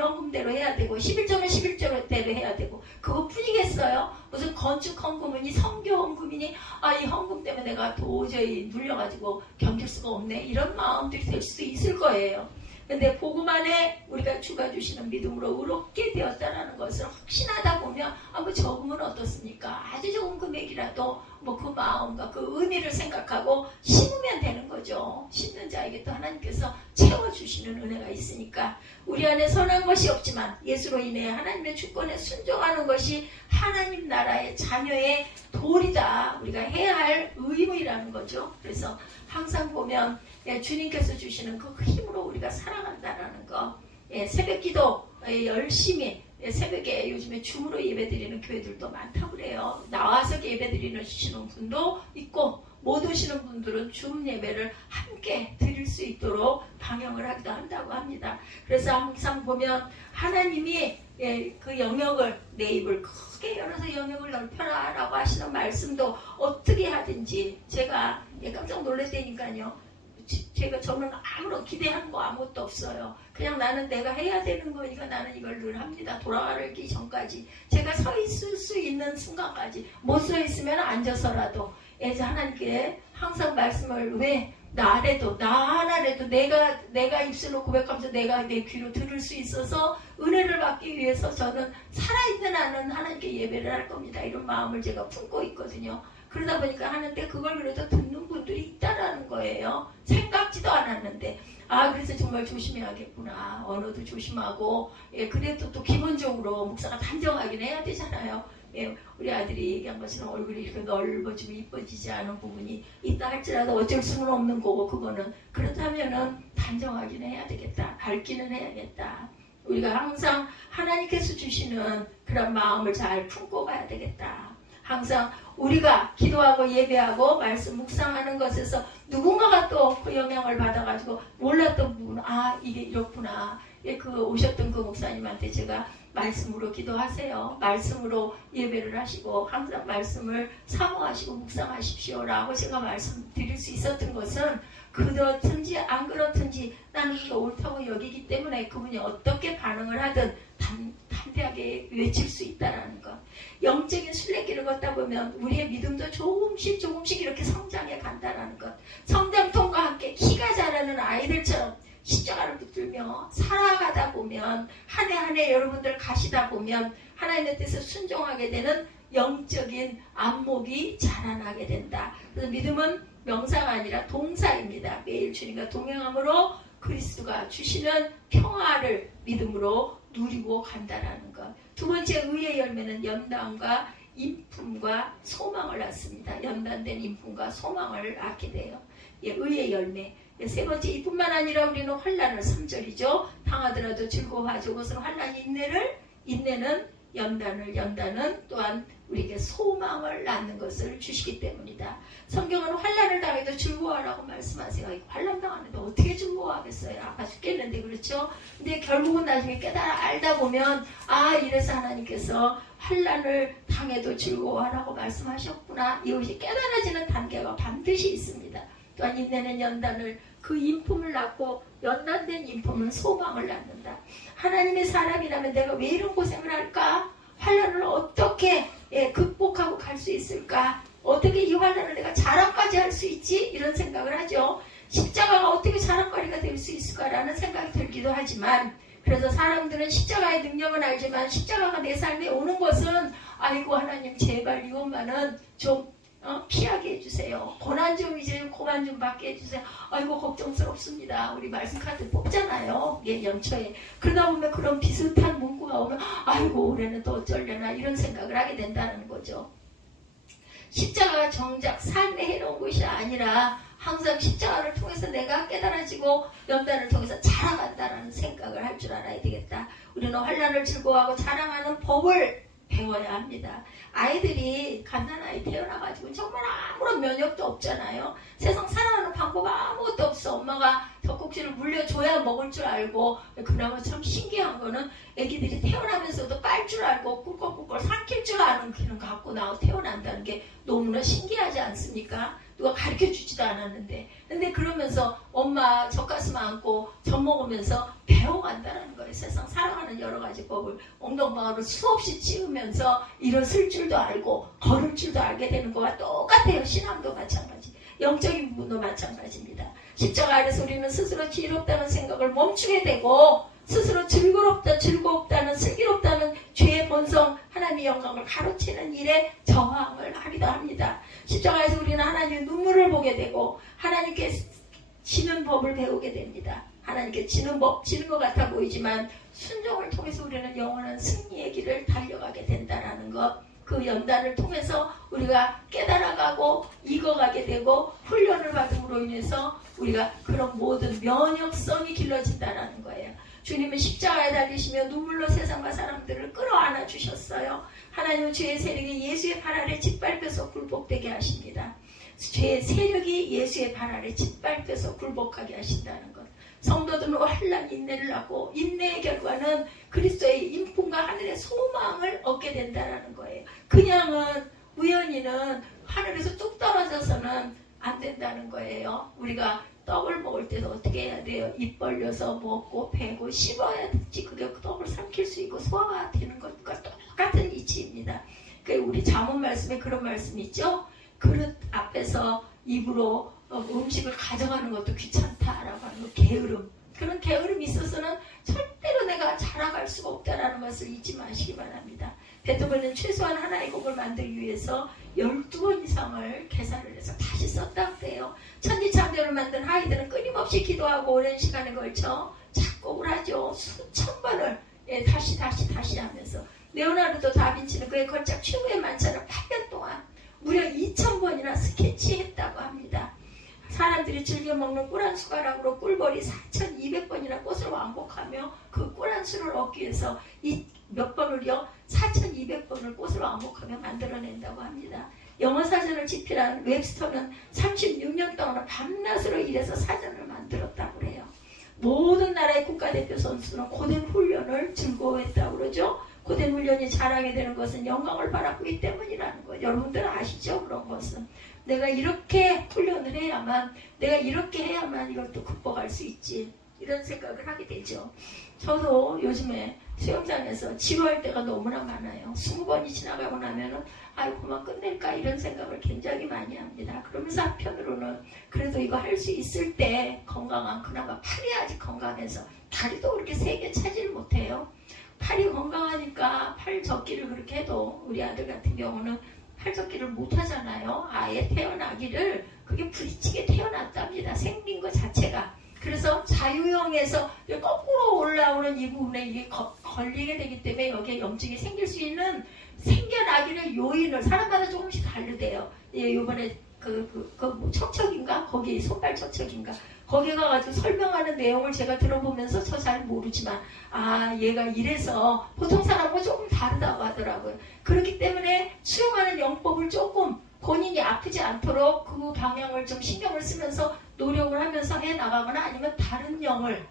헌금대로 해야 되고 11조는 11조대로 해야 되고 그것뿐이겠어요. 무슨 건축 헌금이니 성교 헌금이니 이 헌금 때문에 내가 도저히 눌려가지고 견딜 수가 없네. 이런 마음들이 될 수도 있을 거예요. 근데 복음 안에 우리가 주가 주시는 믿음으로 의롭게 되었다는 것을 확신하다 보면 뭐 적음은 어떻습니까? 아주 적은 금액이라도 그 마음과 그 의미를 생각하고 심으면 되는 거죠. 심는 자에게 또 하나님께서 채워주시는 은혜가 있으니까 우리 안에 선한 것이 없지만 예수로 인해 하나님의 주권에 순종하는 것이 하나님 나라의 자녀의 도리다. 우리가 해야 할 의무이라는 거죠. 그래서 항상 보면 주님께서 주시는 그 힘으로 우리가 살아간다는 거. 새벽기도 열심히 새벽에 요즘에 줌으로 예배드리는 교회들도 많다고 그래요. 나와서 예배드리시는 분도 있고 못 오시는 분들은 줌 예배를 함께 드릴 수 있도록 방영을 하기도 한다고 합니다. 그래서 항상 보면 하나님이 그 영역을 내 입을 크게 열어서 영역을 넓혀라 라고 하시는 말씀도 어떻게 하든지 제가 깜짝 놀랐다니까요. 저는 아무런 기대한 거 아무것도 없어요. 그냥 나는 내가 해야 되는 거니까 나는 이걸 늘 합니다. 돌아가기 전까지. 제가 서 있을 수 있는 순간까지. 못 서 있으면 앉아서라도 하나님께 항상 말씀을 왜 나 하나라도 내가 입술로 고백하면서 내가 내 귀로 들을 수 있어서 은혜를 받기 위해서 저는 살아있는 한은 하나님께 예배를 할 겁니다. 이런 마음을 제가 품고 있거든요. 그러다 보니까 하는데 그걸 그래도 듣는 분들이 있다라는 거예요. 생각지도 않았는데 그래서 정말 조심해야겠구나. 언어도 조심하고 그래도 또 기본적으로 목사가 단정하긴 해야 되잖아요. 예, 우리 아들이 얘기한 것처럼 얼굴이 이렇게 넓어지고 이뻐지지 않은 부분이 있다 할지라도 어쩔 수는 없는 거고, 그거는 그렇다면은 단정하기는 해야 되겠다, 밝기는 해야겠다. 우리가 항상 하나님께서 주시는 그런 마음을 잘 품고 가야 되겠다. 항상 우리가 기도하고 예배하고 말씀 묵상하는 것에서 누군가가 또 그 영향을 받아가지고 몰랐던 부분, 아 이게 이렇구나. 예, 그 오셨던 그 목사님한테 제가 말씀으로 기도하세요, 말씀으로 예배를 하시고 항상 말씀을 사모하시고 묵상하십시오라고 제가 말씀드릴 수 있었던 것은, 그렇든지 안 그렇든지 나는 그거 옳다고 여기기 때문에 그분이 어떻게 반응을 하든 담대하게 외칠 수 있다는 것. 영적인 순례길을 걷다 보면 우리의 믿음도 조금씩 이렇게 성장해 간다는 것. 성장통과 함께 키가 자라는 아이들처럼 십자가를 붙들며 살아가다 보면, 한 해 한 해 여러분들 가시다 보면 하나님의 뜻에 순종하게 되는 영적인 안목이 자라나게 된다. 그래서 믿음은 명사가 아니라 동사입니다. 매일 주님과 동행함으로 그리스도가 주시는 평화를 믿음으로 누리고 간다라는 것. 두 번째 의의 열매는 연단과 인품과 소망을 낳습니다. 연단된 인품과 소망을 낳게 돼요. 예, 의의 열매. 예, 세 번째, 이뿐만 아니라 우리는 환난을 3절이죠. 당하더라도 즐거워하죠. 그것은 환난이 인내는 연단은 또한 우리에게 소망을 낳는 것을 주시기 때문이다. 성경은 환난을 당해도 즐거워하라고 말씀하세요. 환난 당하는데 어떻게 즐거워하겠어요? 아파 죽겠는데, 그렇죠? 근데 결국은 나중에 알다 보면, 아 이래서 하나님께서 환난을 당해도 즐거워하라고 말씀하셨구나. 이것이 깨달아지는 단계가 반드시 있습니다. 또한 인내는 연단을, 그 인품을 낳고 연단된 인품은 소망을 낳는다. 하나님의 사람이라면 내가 왜 이런 고생을 할까? 환난을 어떻게 극복하고 갈 수 있을까? 어떻게 이 환난을 내가 자랑까지 할 수 있지? 이런 생각을 하죠. 십자가가 어떻게 자랑거리가 될 수 있을까라는 생각이 들기도 하지만, 그래서 사람들은 십자가의 능력은 알지만 십자가가 내 삶에 오는 것은, 아이고 하나님 제발 이것만은 좀 피하게 해주세요. 고난 좀 이제 고난 좀 받게 해주세요. 아이고 걱정스럽습니다. 우리 말씀 카드 뽑잖아요. 예, 연초에. 그러다 보면 그런 비슷한 문구가 오면, 아이고 올해는 또 어쩌려나 이런 생각을 하게 된다는 거죠. 십자가가 정작 삶에 해로운 것이 아니라 항상 십자가를 통해서 내가 깨달아지고 연단을 통해서 자라간다는 생각을 할 줄 알아야 되겠다. 우리는 환난을 즐거워하고 자랑하는 법을 배워야 합니다. 아이들이 갓난아이 태어나가지고 정말 아무런 면역도 없잖아요. 세상 살아가는 방법 아무것도 없어. 엄마가 젖꼭지를 물려줘야 먹을 줄 알고, 그나마 참 신기한 거는 애기들이 태어나면서도 빨 줄 알고 꿀꺽꿀꺽 삼킬 줄 아는 기능 갖고 태어난다는 게 너무나 신기하지 않습니까? 누가 가르쳐주지도 않았는데. 근데 그러면서 엄마 젖가슴 안고 젖 먹으면서 배워간다는 거예요. 세상 살아가는 여러 가지 법을 엉덩방아를 수없이 찌우면서 일어설 줄도 알고 걸을 줄도 알게 되는 거와 똑같아요. 신앙도 마찬가지, 영적인 부분도 마찬가지입니다. 십자가 아래서 우리는 스스로 지혜롭다는 생각을 멈추게 되고, 스스로 즐겁다는 슬기롭다는 죄의 본성, 하나님의 영광을 가로채는 일에 저항을 하기도 합니다. 십자가에서 우리는 하나님의 눈물을 보게 되고 하나님께 지는 법을 배우게 됩니다. 하나님께 지는 것 같아 보이지만 순종을 통해서 우리는 영원한 승리의 길을 달려가게 된다는 것. 그 연단을 통해서 우리가 깨달아가고 익어가게 되고 훈련을 받음으로 인해서 우리가 그런 모든 면역성이 길러진다는 거예요. 주님은 십자가에 달리시며 눈물로 세상과 사람들을 끌어안아 주셨어요. 하나님은 죄의 세력이 예수의 발 아래 짓밟혀서 굴복되게 하십니다. 죄의 세력이 예수의 발 아래 짓밟혀서 굴복하게 하신다는 것. 성도들은 환난 인내를 하고, 인내의 결과는 그리스도의 인품과 하늘의 소망을 얻게 된다는 거예요. 그냥은 우연히는 하늘에서 뚝 떨어져서는 안 된다는 거예요. 우리가 떡을 먹을 때도 어떻게 해야 돼요? 입 벌려서 먹고 베고 씹어야 되지. 그게 떡을 삼킬 수 있고 소화가 되는 것과 똑같은 이치입니다. 우리 잠언 말씀에 그런 말씀이 있죠. 그릇 앞에서 입으로 음식을 가져가는 것도 귀찮다라고 하는 거, 게으름. 그런 게으름이 있어서는 절대로 내가 자라갈 수가 없다라는 것을 잊지 마시기 바랍니다. 베토벤은 최소한 하나의 곡을 만들기 위해서 12번 이상을 계산을 해서 다시 썼다고 해요. 천지창조를 만든 하이드는 끊임없이 기도하고 오랜 시간에 걸쳐 작곡을 하죠. 수천 번을 다시 하면서 레오나르도 다빈치는 그의 걸작 최후의 만찬을 8년 동안 무려 2,000번이나 스케치했다고 합니다. 사람들이 즐겨 먹는 꿀 한 숟가락으로 꿀벌이 4,200번이나 꽃을 왕복하며 그 꿀 한 수를 얻기 위해서 이 몇 번을요? 4,200번을 꽃을 왕복하며 만들어낸다고 합니다. 영어 사전을 집필한 웹스터는 36년 동안 밤낮으로 일해서 사전을 만들었다고 그래요. 모든 나라의 국가대표 선수는 고된 훈련을 즐거워했다고 그러죠. 고된 훈련이 자랑이 되는 것은 영광을 바라보기 때문이라는 거예요. 여러분들 아시죠? 그런 것은. 내가 이렇게 훈련을 해야만, 내가 이렇게 해야만 이걸 또 극복할 수 있지. 이런 생각을 하게 되죠. 저도 요즘에 수영장에서 지루할 때가 너무나 많아요. 20번이 지나가고 나면은 아이고 그만 끝낼까 이런 생각을 굉장히 많이 합니다. 그러면서 한편으로는 그래도 이거 할 수 있을 때 건강한, 그나마 팔이 아직 건강해서 다리도 그렇게 세게 차지를 못해요. 팔이 건강하니까 팔 접기를 그렇게 해도 우리 아들 같은 경우는 팔 접기를 못하잖아요. 아예 태어나기를 그게 부딪히게 태어났답니다. 생긴 것 자체가. 그래서 자유형에서 거꾸로 올라오는 이 부분에 이게 걸리게 되기 때문에 여기에 염증이 생길 수 있는 생겨나기를 요인을 사람마다 조금씩 다르대요. 예, 요번에 뭐 척척인가? 거기 손발 척척인가? 거기 가가지고 설명하는 내용을 제가 들어보면서 저 잘 모르지만 얘가 이래서 보통 사람과 조금 다르다고 하더라고요. 그렇기 때문에 수영하는 영법을 조금 본인이 아프지 않도록 그 방향을 좀 신경을 쓰면서 노력을 하면서 해나가거나 아니면 다른 영을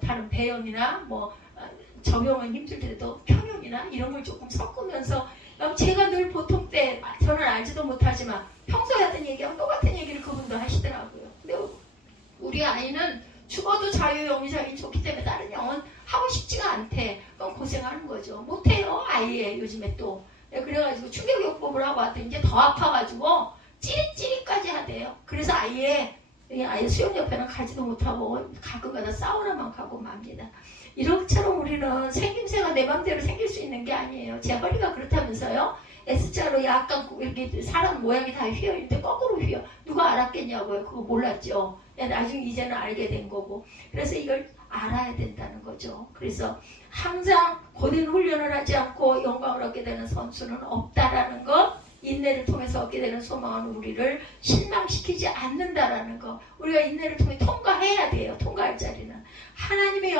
다른 배영이나 적용은 힘들더라도 평형이나 이런 걸 조금 섞으면서 제가 늘 보통 때 저는 알지도 못하지만 평소에 하던 얘기하고 똑같은 얘기를 그분도 하시더라고요. 근데 우리 아이는 죽어도 자유형이 자기 좋기 때문에 다른 영은 하고 싶지가 않대. 그럼 고생하는 거죠. 못해요 아예 요즘에 또. 그래가지고 충격요법을 하고 왔더니 이제 더 아파가지고 찌릿찌릿까지 하대요. 그래서 아예 수영옆에는 가지도 못하고 가끔가다 사우나만 가고 맙니다. 이렇게처럼 우리는 생김새가 내 맘대로 생길 수 있는 게 아니에요. 제 허리가 그렇다면서요. S자로 약간 이렇게 사람 모양이 다 휘어있는데 거꾸로 휘어. 누가 알았겠냐고요. 그거 몰랐죠. 나중에 이제는 알게 된 거고. 그래서 이걸 알아야 된다는 거죠. 그래서 항상 고된 훈련을 하지 않고 영광을 얻게 되는 선수는 없다라는 것, 인내를 통해서 얻게 되는 소망은 우리를 실망시키지 않는다라는 것. 우리가 인내를 통해 통과해야 돼요. 통과할 자리는. 하나님의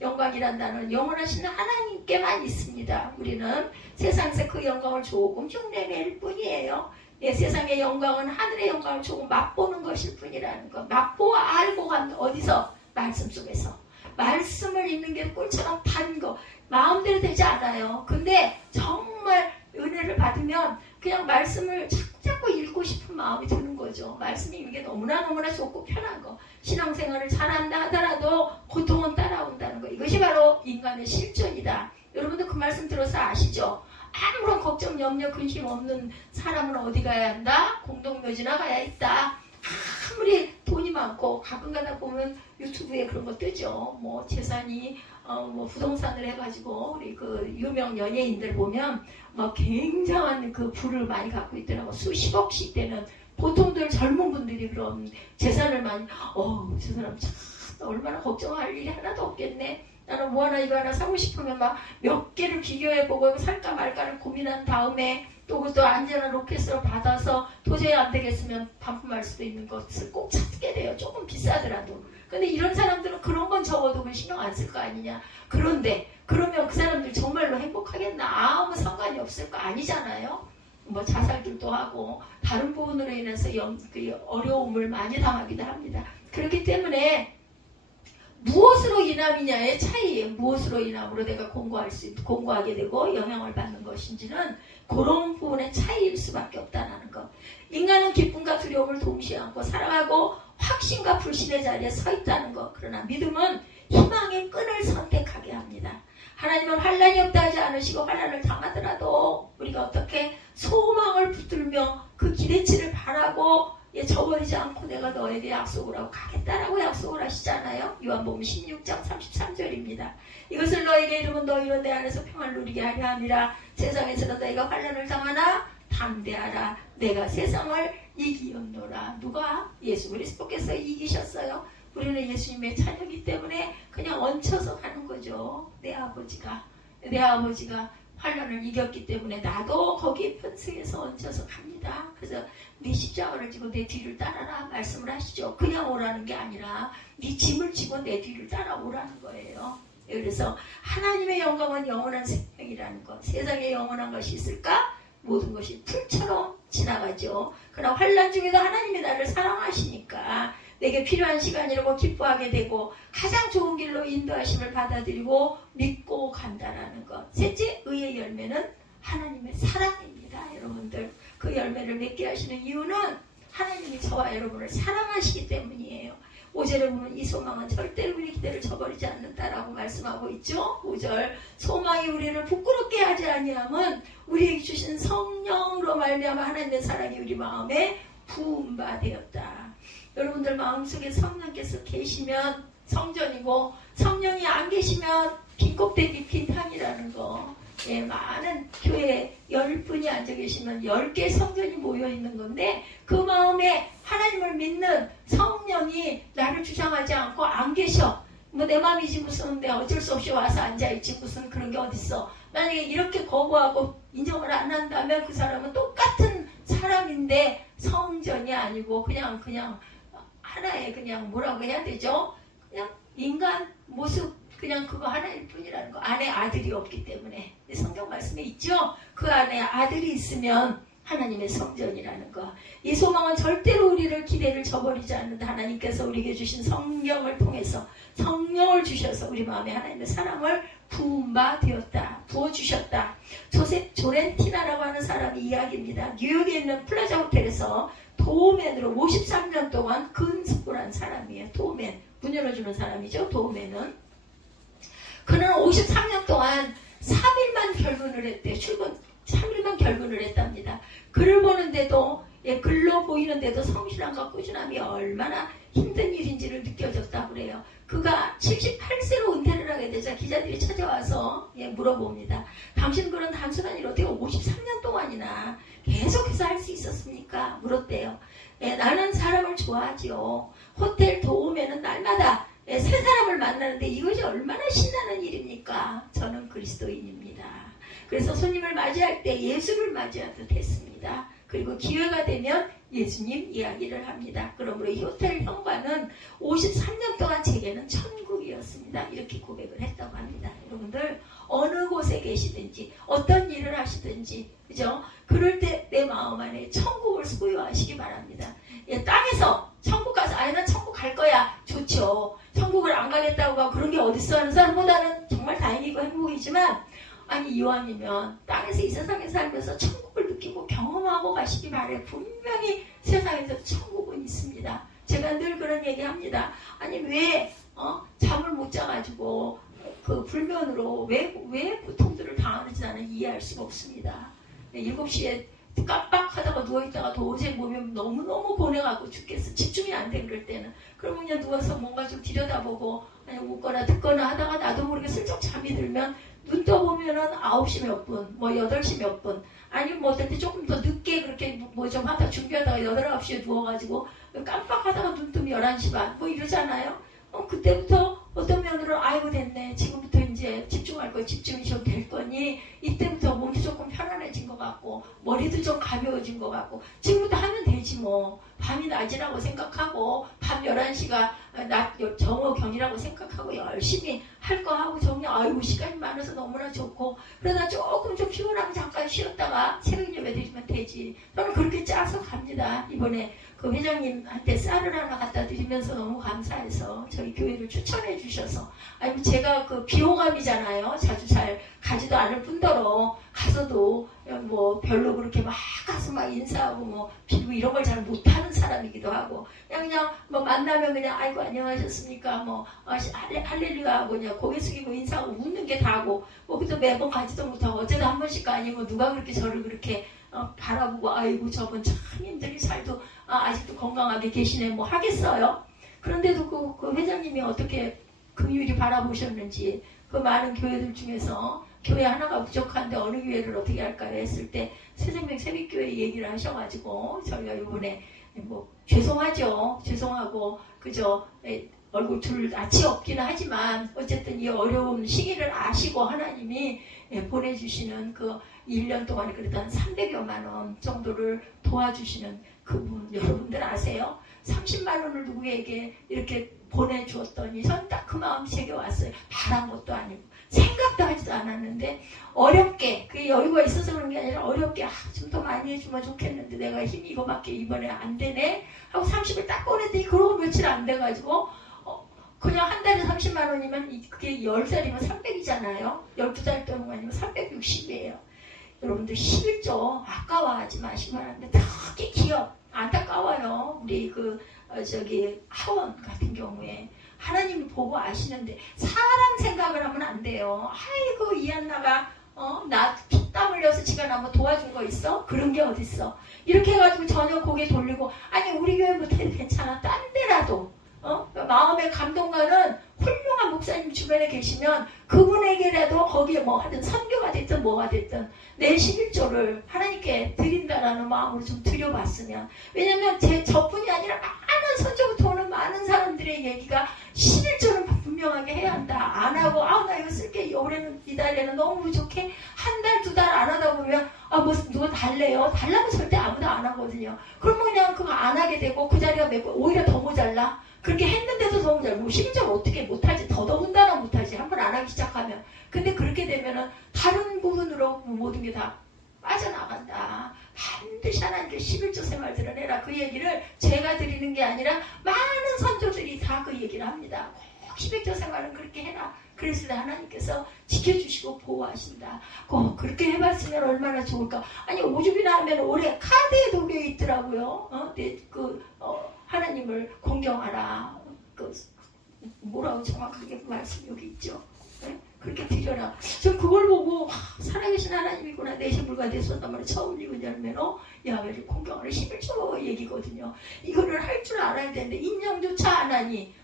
영광이란 단어는 영원하신 하나님께만 있습니다. 우리는 세상에서 그 영광을 조금 흉내낼 뿐이에요. 세상의 영광은 하늘의 영광을 조금 맛보는 것일 뿐이라는 것. 맛보아 알고 간 어디서? 말씀 속에서. 말씀을 읽는 게 꿀처럼 단 거. 마음대로 되지 않아요. 근데 정말 은혜를 받으면 그냥 말씀을 자꾸 읽고 싶은 마음이 드는 거죠. 말씀이 이게 너무나 좋고 편한 거. 신앙생활을 잘한다 하더라도 고통은 따라온다는 거. 이것이 바로 인간의 실존이다. 여러분들 그 말씀 들어서 아시죠? 아무런 걱정, 염려, 근심 없는 사람은 어디 가야 한다? 공동묘지나 가야 있다. 아무리 돈이 많고 가끔가다 보면 유튜브에 그런 거 뜨죠. 재산이 부동산을 해가지고 우리 그 유명 연예인들 보면 굉장한 그 부를 많이 갖고 있더라고. 수십억씩 되는 보통들 젊은 분들이 그런 재산을 많이 저 사람 참 얼마나 걱정할 일이 하나도 없겠네. 나는 뭐 하나 이거 하나 사고 싶으면 막 몇 개를 비교해보고 살까 말까를 고민한 다음에 또 그것도 안전한 로켓으로 받아서 도저히 안 되겠으면 반품할 수도 있는 것을 꼭 찾게 돼요. 조금 비싸더라도. 근데 이런 사람들은 그런 건 적어도 신경 안 쓸 거 아니냐. 그런데 그러면 그 사람들 정말로 행복하겠나? 아무 상관이 없을 거 아니잖아요. 자살들도 하고 다른 부분으로 인해서 어려움을 많이 당하기도 합니다. 그렇기 때문에 무엇으로 인함이냐의 차이예요. 무엇으로 인함으로 내가 공부하게 되고 영향을 받는 것인지는 그런 부분의 차이일 수밖에 없다는 것. 인간은 기쁨과 두려움을 동시에 안고 살아가고 확신과 불신의 자리에 서 있다는 것. 그러나 믿음은 희망의 끈을 선택하게 합니다. 하나님은 환난이 없다 하지 않으시고 환난을 당하더라도 우리가 어떻게 소망을 붙들며 그 기대치를 바라고 저버리지 않고 내가 너에게 약속을 하고 가겠다라고 약속을 하시잖아요. 요한복음 16장 33절입니다. 이것을 너에게 이루면 너희로 내 안에서 평안을 누리게 하려 함이라. 세상에서는 너희가 환난을 당하나 담대하라. 내가 세상을 이기었노라. 누가? 예수 그리스도께서 이기셨어요. 우리는 예수님의 자녀이기 때문에 그냥 얹혀서 가는 거죠. 내 아버지가 내 아버지가 환란을 이겼기 때문에 나도 거기에 편승해서 얹혀서 갑니다. 그래서 네 십자가를 지고 내 뒤를 따라라 말씀을 하시죠. 그냥 오라는 게 아니라 네 짐을 지고 내 뒤를 따라오라는 거예요. 그래서 하나님의 영광은 영원한 생명이라는 것. 세상에 영원한 것이 있을까? 모든 것이 풀처럼 지나가죠. 그러나 환란 중에도 하나님이 나를 사랑하시니까 내게 필요한 시간이라고 기뻐하게 되고 가장 좋은 길로 인도하심을 받아들이고 믿고 간다라는 것. 셋째, 의의 열매는 하나님의 사랑입니다. 여러분들, 그 열매를 맺게 하시는 이유는 하나님이 저와 여러분을 사랑하시기 때문이에요. 5절에 보면 이 소망은 절대로 우리 기대를 저버리지 않는다라고 말씀하고 있죠. 5절, 소망이 우리를 부끄럽게 하지 아니함은 우리에게 주신 성령으로 말미암아 하나님의 사랑이 우리 마음에 부은 바 되었다. 여러분들 마음속에 성령께서 계시면 성전이고 성령이 안 계시면 빈껍데기 빈탕이라는 거. 예, 많은 교회에 10분이 앉아 계시면 10개 성전이 모여 있는 건데 그 마음에 하나님을 믿는 성령이 나를 주장하지 않고 안 계셔. 뭐 내 마음이지 무슨 내 어쩔 수 없이 와서 앉아있지 무슨 그런 게 어딨어. 만약에 이렇게 거부하고 인정을 안 한다면 그 사람은 똑같은 사람인데 성전이 아니고 그냥 하나의 그냥 뭐라고 해야 되죠? 그냥 인간 모습 그냥 그거 하나일 뿐이라는 거. 안에 아들이 없기 때문에 성경 말씀에 있죠? 그 안에 아들이 있으면 하나님의 성전이라는 거. 이 소망은 절대로 우리를 기대를 저버리지 않는다. 하나님께서 우리에게 주신 성경을 통해서 성령을 주셔서 우리 마음에 하나님의 사랑을 부은 바 되었다. 부어주셨다. 조셉 조렌티나라고 하는 사람이 이야기입니다. 뉴욕에 있는 플라자 호텔에서 도우맨으로 53년 동안 근속을 사람이에요. 도우맨. 문 열어주는 사람이죠. 도우맨은. 그는 53년 동안 3일만 결근을 했대요. 3일만 결근을 했답니다. 글을 보는데도 글로 보이는데도 성실함과 꾸준함이 얼마나 힘든 일인지를 느껴졌다고 그래요. 그가 78세로 은퇴를 하게 되자 기자들이 찾아와서 물어봅니다. 당신 그런 단순한 일을 어떻게 53년 동안이나 계속해서 할 수 있었습니까? 물었대요. 나는 사람을 좋아하지요. 호텔 도우맨은 날마다 새 사람을 만나는데 이것이 얼마나 신나는 일입니까? 저는 그리스도인입니다. 그래서 손님을 맞이할 때 예수를 맞이하듯 했습니다. 그리고 기회가 되면 예수님 이야기를 합니다. 그러므로 이 호텔 현관은 53년 동안 제게는 천국이었습니다. 이렇게 고백을 했다고 합니다. 여러분들 어느 곳에 계시든지 어떤 일을 하시든지 그죠? 그럴 때 내 마음 안에 천국을 소유하시기 바랍니다. 땅에서 천국 가서 난 천국 갈 거야. 좋죠. 천국을 안 가겠다고 하고 그런 게 어딨어 하는 사람보다는 정말 다행이고 행복이지만 이왕이면 땅에서 이 세상에 살면서 천국을 느끼고 경험하고 가시기 바래. 분명히 세상에서 천국은 있습니다. 제가 늘 그런 얘기합니다. 왜 잠을 못 자가지고 그 불면으로 왜 고통들을 당하는지 나는 이해할 수가 없습니다. 7시에 깜빡하다가 누워있다가 도저히 몸이 너무너무 고뇌하고 죽겠어. 집중이 안 돼 그럴 때는. 그러면 그냥 누워서 뭔가 좀 들여다보고 웃거나 듣거나 하다가 나도 모르게 슬쩍 잠이 들면 눈 떠보면은 9시 몇 분, 8시 몇 분, 아니면 어떨 때 조금 더 늦게 그렇게 좀 하다 준비하다가 8, 9시에 누워가지고 깜빡하다가 눈 뜨면 11시 반, 이러잖아요. 그때부터 어떤 면으로 아이고 됐네. 지금부터 이제 집중할 거 집중이 좀 될 거니 이때부터 몸이 조금 편안해진 것 같고 머리도 좀 가벼워진 것 같고 지금부터 하면 되지 뭐. 밤이 낮이라고 생각하고 밤 11시가 낮 정오경이라고 생각하고 열심히 할 거 하고 정리 시간이 많아서 너무나 좋고 그러다 조금 좀 피곤하고 잠깐 쉬었다가 새벽 예배 드리면 되지. 저는 그렇게 짜서 갑니다. 이번에 그 회장님한테 쌀을 하나 갖다 드리면서 너무 감사해서 저희 교회를 추천해 주셔서 제가 그 비호감이잖아요. 자주 잘 가지도 않을 뿐더러 가서도 별로 그렇게 막 가서 막 인사하고 빌고 이런 걸 잘 못하는 사람이기도 하고 그냥 만나면 그냥 아이고 안녕하셨습니까 할렐루야 하고 그냥 고개 숙이고 인사하고 웃는 게 다고 그래도 매번 가지도 못하고 어쩌다 한 번씩 아니고 누가 그렇게 저를 그렇게 바라보고 아이고 저분 참 힘들게 살도 아직도 건강하게 계시네 하겠어요. 그런데도 그 회장님이 어떻게 긍휼히 바라보셨는지 그 많은 교회들 중에서 교회 하나가 부족한데 어느 교회를 어떻게 할까요 했을 때 새생명 새빛교회 얘기를 하셔가지고 저희가 이번에 죄송하죠. 죄송하고 그저 얼굴 둘 낯이 없기는 하지만 어쨌든 이 어려운 시기를 아시고 하나님이 보내주시는 그 1년 동안에 그래도 한 300여만 원 정도를 도와주시는 그분 여러분들 아세요? 30만 원을 누구에게 이렇게 보내주었더니 전 딱 그 마음 제게 왔어요. 바란 것도 아니고 생각도 하지도 않았는데 어렵게 그게 여유가 있어서 그런 게 아니라 어렵게 좀 더 많이 해주면 좋겠는데 내가 힘이 이거밖에 이번에 안 되네 하고 30을 딱 보냈더니 그러고 며칠 안 돼가지고 그냥 한 달에 30만 원이면 그게 10살이면 300이잖아요. 12달 동안 아니면 360이에요. 여러분들 11조 아까워하지 마시기 바랍니다. 특히 기업 안타까워요. 우리 하원 같은 경우에 하나님이 보고 아시는데 사람 생각을 하면 안 돼요. 아이고 이한나가 나 피땀 흘려서 지가 나 뭐 도와준 거 있어? 그런 게 어딨어? 이렇게 해가지고 전혀 고개 돌리고 아니 우리 교회 못해도 괜찮아. 딴 데라도 마음의 감동가는 훌륭한 목사님 주변에 계시면 그분에게라도 거기에 뭐 하든 선교가 됐든 뭐가 됐든 내 11조를 하나님께 드린다라는 마음으로 좀 드려봤으면 왜냐면 저뿐이 아니라 많은 선조부터 오는 많은 사람들의 얘기가 11조는 분명하게 해야 한다. 안 하고 나 이거 쓸게 올해는 이달에는 너무 부족해 한 달 두 달 안 하다 보면 뭐 누가 달래요? 달라면 절대 아무도 안 하거든요. 그러면 그냥 그거 안 하게 되고 그 자리가 몇 번 오히려 더 모자라. 그렇게 했는데도 더 모자라. 11조 어떻게 못하지? 더더군다나 못하지. 한 번 안 하기 시작하면. 근데 그렇게 되면은 다른 부분으로 모든 게 다 빠져나간다. 반드시 하나님께 11조 생활들을 해라. 그 얘기를 제가 드리는 게 아니라 많은 선조들이 다 그 얘기를 합니다. 꼭 11조 생활은 그렇게 해라. 그래서 하나님께서 지켜주시고 보호하신다. 꼭 그렇게 해봤으면 얼마나 좋을까. 아니 오죽이나 하면 올해 카드에 녹여 있더라고요. 하나님을 공경하라. 뭐라고 정확하게 말씀 여기 있죠. 네? 그렇게 드려라. 전 그걸 보고 살아계신 하나님이구나. 내 신불과 내 손담을 처음 읽은 열매는 야훼를 공경하라. 11조 얘기거든요. 이거를 할 줄 알아야 되는데 인정조차 안 하니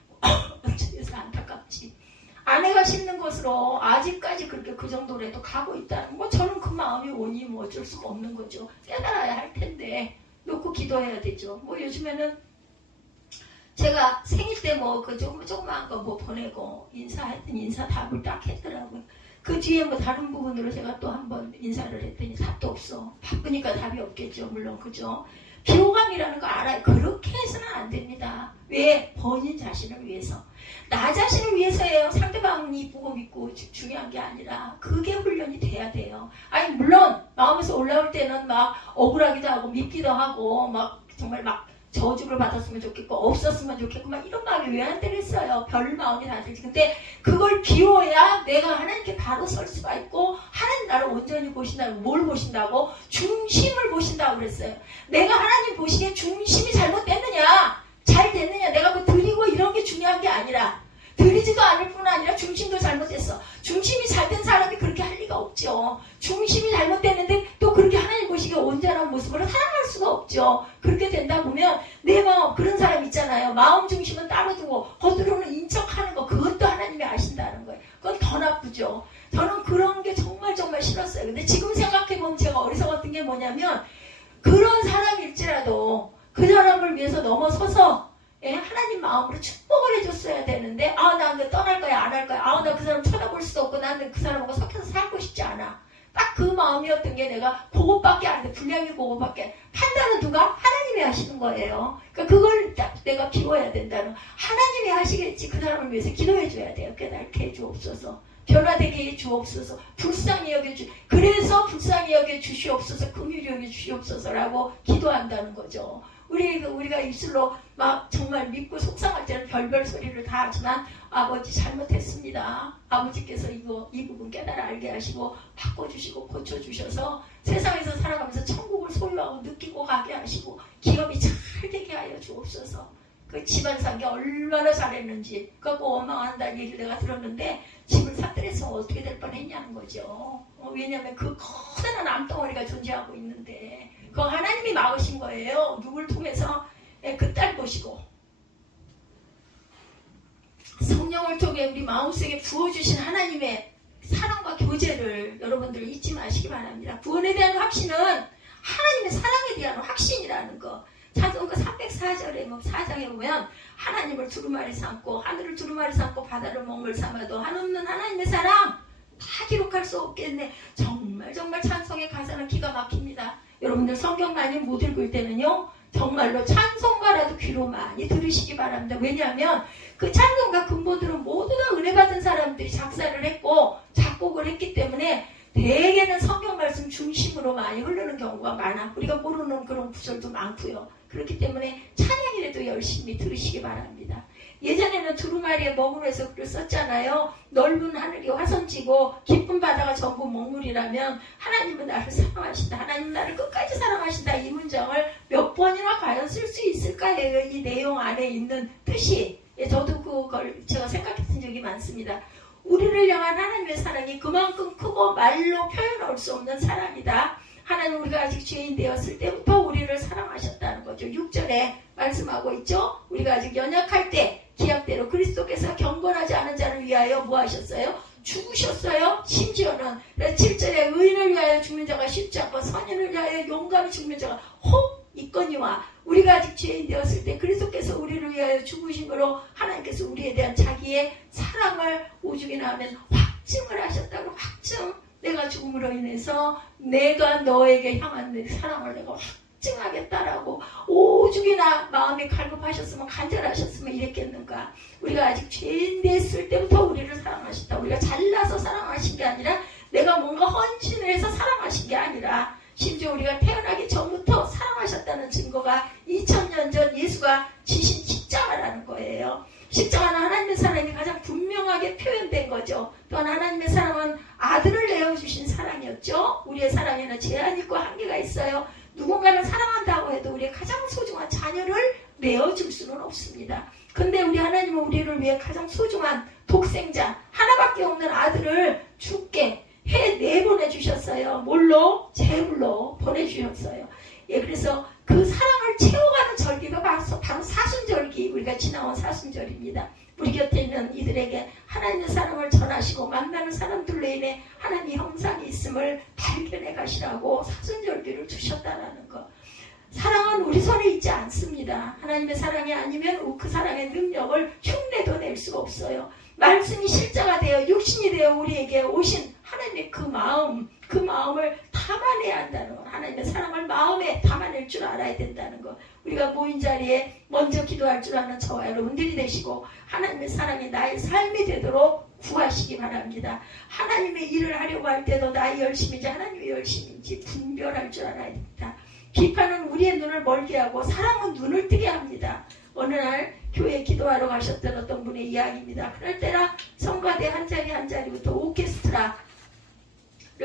어쩌면서 안타깝지. 아내가 심는 것으로 아직까지 그렇게 그 정도라도 가고 있다는 거 저는 그 마음이 오니 뭐 어쩔 수가 없는 거죠. 깨달아야 할 텐데 놓고 기도해야 되죠. 뭐 요즘에는 제가 생일 때 조그마한 거 보내고 인사했더니 인사 답을 딱 했더라고요. 그 뒤에 다른 부분으로 제가 또 한번 인사를 했더니 답도 없어. 바쁘니까 답이 없겠죠. 물론 그죠. 비호감이라는 거 알아요. 그렇게 해서는 안 됩니다. 왜? 본인 자신을 위해서. 나 자신을 위해서예요. 상대방이 이쁘고 믿고 중요한 게 아니라 그게 훈련이 돼야 돼요. 아니 물론 마음에서 올라올 때는 막 억울하기도 하고 밉기도 하고 정말 저주를 받았으면 좋겠고 없었으면 좋겠고 이런 마음이 왜 안 되겠어요. 별 마음이 다 들지. 근데 그걸 비워야 내가 하나님께 바로 설 수가 있고 하나님 나를 온전히 보신다고. 뭘 보신다고? 중심을 보신다고 그랬어요. 내가 하나님 보시기에 중심이 잘못됐느냐 잘 됐느냐 내가 드리고 이런 게 중요한 게 아니라 드리지도 않을 뿐 아니라 중심도 잘못됐어. 중심이 잘된 사람이 그렇게 할 리가 없죠. 중심이 잘못됐는데 또 그렇게 하나님 보시기에 온전한 모습으로 살아갈 수가 없죠. 그렇게 된다 보면 내 마음 그런 사람 있잖아요. 마음 중심은 따로 두고 겉으로는 인척하는 거 그것도 하나님이 아신다는 거예요. 그건 더 나쁘죠. 저는 그런 게 정말 싫었어요. 근데 지금 생각해보면 제가 어리석었던 게 뭐냐면 그런 사람일지라도 그 사람을 위해서 넘어서서 하나님 마음으로 축복을 해줬어야 되는데 나 떠날 거야 안 할 거야 나 그 사람 쳐다볼 수도 없고 나는 그 사람하고 섞여서 살고 싶지 않아. 딱 그 마음이었던 게 내가 그것밖에 안 돼. 분량이 그것밖에. 판단은 누가? 하나님이 하시는 거예요. 그러니까 그걸 딱 내가 비워야 된다는. 하나님이 하시겠지. 그 사람을 위해서 기도해 줘야 돼요. 깨닫게 해 주옵소서. 변화되게 해 주옵소서. 불쌍히 여겨 그래서 불쌍히 여겨 주시옵소서. 긍휼히 여겨 주시옵소서라고 기도한다는 거죠. 우리가 입술로 정말 믿고 속상할 때는 별별 소리를 다 하지만 아버지 잘못했습니다. 아버지께서 이 부분 깨달아 알게 하시고 바꿔주시고 고쳐주셔서 세상에서 살아가면서 천국을 소유하고 느끼고 가게 하시고 기업이 잘 되게 하여 주옵소서. 그 집안 산게 얼마나 잘했는지 그거 원망한다는 얘기를 내가 들었는데 집을 샀더랬으면 어떻게 될 뻔했냐는 거죠. 왜냐하면 그 커다란 암덩어리가 존재하고 있는데 그거 하나님이 막으신 거예요. 누굴 통해서? 그 딸 보시고 성령을 통해 우리 마음속에 부어주신 하나님의 사랑과 교제를 여러분들 잊지 마시기 바랍니다. 구원에 대한 확신은 하나님의 사랑에 대한 확신이라는 거. 찬송가 304절에 4장에 보면 하나님을 두루마리 삼고 하늘을 두루마리 삼고 바다를 먹물 삼아도 한없는 하나님의 사랑 다 기록할 수 없겠네. 정말 찬송의 가사는 기가 막힙니다. 여러분들 성경 많이 못 읽을 때는요, 정말로 찬송가라도 귀로 많이 들으시기 바랍니다. 왜냐하면 그 찬송가 근본들은 모두 다 은혜 받은 사람들이 작사를 했고 작곡을 했기 때문에 대개는 성경 말씀 중심으로 많이 흐르는 경우가 많아. 우리가 모르는 그런 구절도 많고요. 그렇기 때문에 찬양이라도 열심히 들으시기 바랍니다. 예전에는 두루마리에 먹으로 해서 글을 썼잖아요. 넓은 하늘이 화성지고 깊은 바다가 전부 먹물이라면 하나님은 나를 사랑하신다. 하나님 나를 끝까지 사랑하신다. 이 문장을 몇 번이나 과연 쓸 수 있을까요? 이 내용 안에 있는 뜻이. 저도 그걸 제가 생각했던 적이 많습니다. 우리를 향한 하나님의 사랑이 그만큼 크고 말로 표현할 수 없는 사랑이다. 하나님 우리가 아직 죄인 되었을 때부터 우리를 사랑하셨다는 거죠. 6절에 말씀하고 있죠. 우리가 아직 연약할 때 기약대로 그리스도께서 경건하지 않은 자를 위하여 뭐 하셨어요? 죽으셨어요. 심지어는 7절에 의인을 위하여 죽는 자가 쉽지 않고 선인을 위하여 용감히 죽는 자가 혹 있거니와 우리가 아직 죄인 되었을 때 그리스도께서 우리를 위하여 죽으심으로 하나님께서 우리에 대한 자기의 사랑을 오죽이나 하면 확증을 하셨다고. 확증. 내가 죽음으로 인해서 내가 너에게 향한 내 사랑을 내가 확증하겠다라고 오죽이나 마음이 갈급하셨으면 간절하셨으면 이랬겠는가. 우리가 아직 죄인 됐을 때부터 우리를 사랑하셨다. 우리가 잘나서 사랑하신 게 아니라 내가 뭔가 헌신을 해서 사랑하신 게 아니라 심지어 우리가 태어나기 전부터 사랑하셨다는 증거가 2000년 전 예수가 지신 십자가라는 거예요. 십자가는 하나님의 사랑이 가장 분명하게 표현된 거죠. 또한 하나님의 사랑은 아들을 내어주신 사랑이었죠. 우리의 사랑에는 제한이 있고 한계가 있어요. 누군가를 사랑한다고 해도 우리의 가장 소중한 자녀를 내어줄 수는 없습니다. 근데 우리 하나님은 우리를 위해 가장 소중한 독생자 하나밖에 없는 아들을 죽게 내보내주셨어요. 뭘로? 제물로 보내주셨어요. 예, 그래서 그 사랑을 채워가는 절기가 바로 사순절기, 우리가 지나온 사순절입니다. 우리 곁에 있는 이들에게 하나님의 사랑을 전하시고 만나는 사람들로 인해 하나님의 형상이 있음을 발견해 가시라고 사순절기를 두셨다라는 것. 사랑은 우리 손에 있지 않습니다. 하나님의 사랑이 아니면 그 사랑의 능력을 흉내도 낼 수가 없어요. 말씀이 실자가 되어 육신이 되어 우리에게 오신 하나님의 그 마음을 담아내야 한다는 것. 하나님의 사랑을 마음에 담아낼 줄 알아야 된다는 것. 우리가 모인 자리에 먼저 기도할 줄 아는 저와 여러분들이 되시고 하나님의 사랑이 나의 삶이 되도록 구하시기 바랍니다. 하나님의 일을 하려고 할 때도 나의 열심인지 하나님의 열심인지 분별할 줄 알아야 됩니다. 비판은 우리의 눈을 멀게 하고 사랑은 눈을 뜨게 합니다. 어느 날 교회 기도하러 가셨던 어떤 분의 이야기입니다. 그날때나 성가대 한 자리 한 자리부터 오케스트라를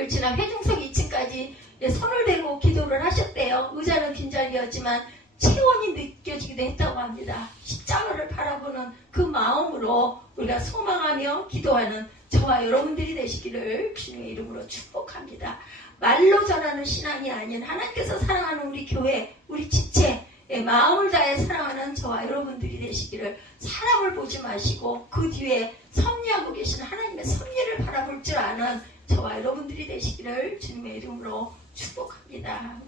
지나 회중석 2층까지 손을 대고 기도를 하셨대요. 의자는 빈자리였지만 체온이 느껴지기도 했다고 합니다. 십자가를 바라보는 그 마음으로 우리가 소망하며 기도하는 저와 여러분들이 되시기를 주님의 이름으로 축복합니다. 말로 전하는 신앙이 아닌 하나님께서 사랑하는 우리 교회, 우리 지체, 마음을 다해 사랑하는 저와 여러분들이 되시기를, 사람을 보지 마시고 그 뒤에 섭리하고 계신 하나님의 섭리를 바라볼 줄 아는 저와 여러분들이 되시기를 주님의 이름으로 축복합니다.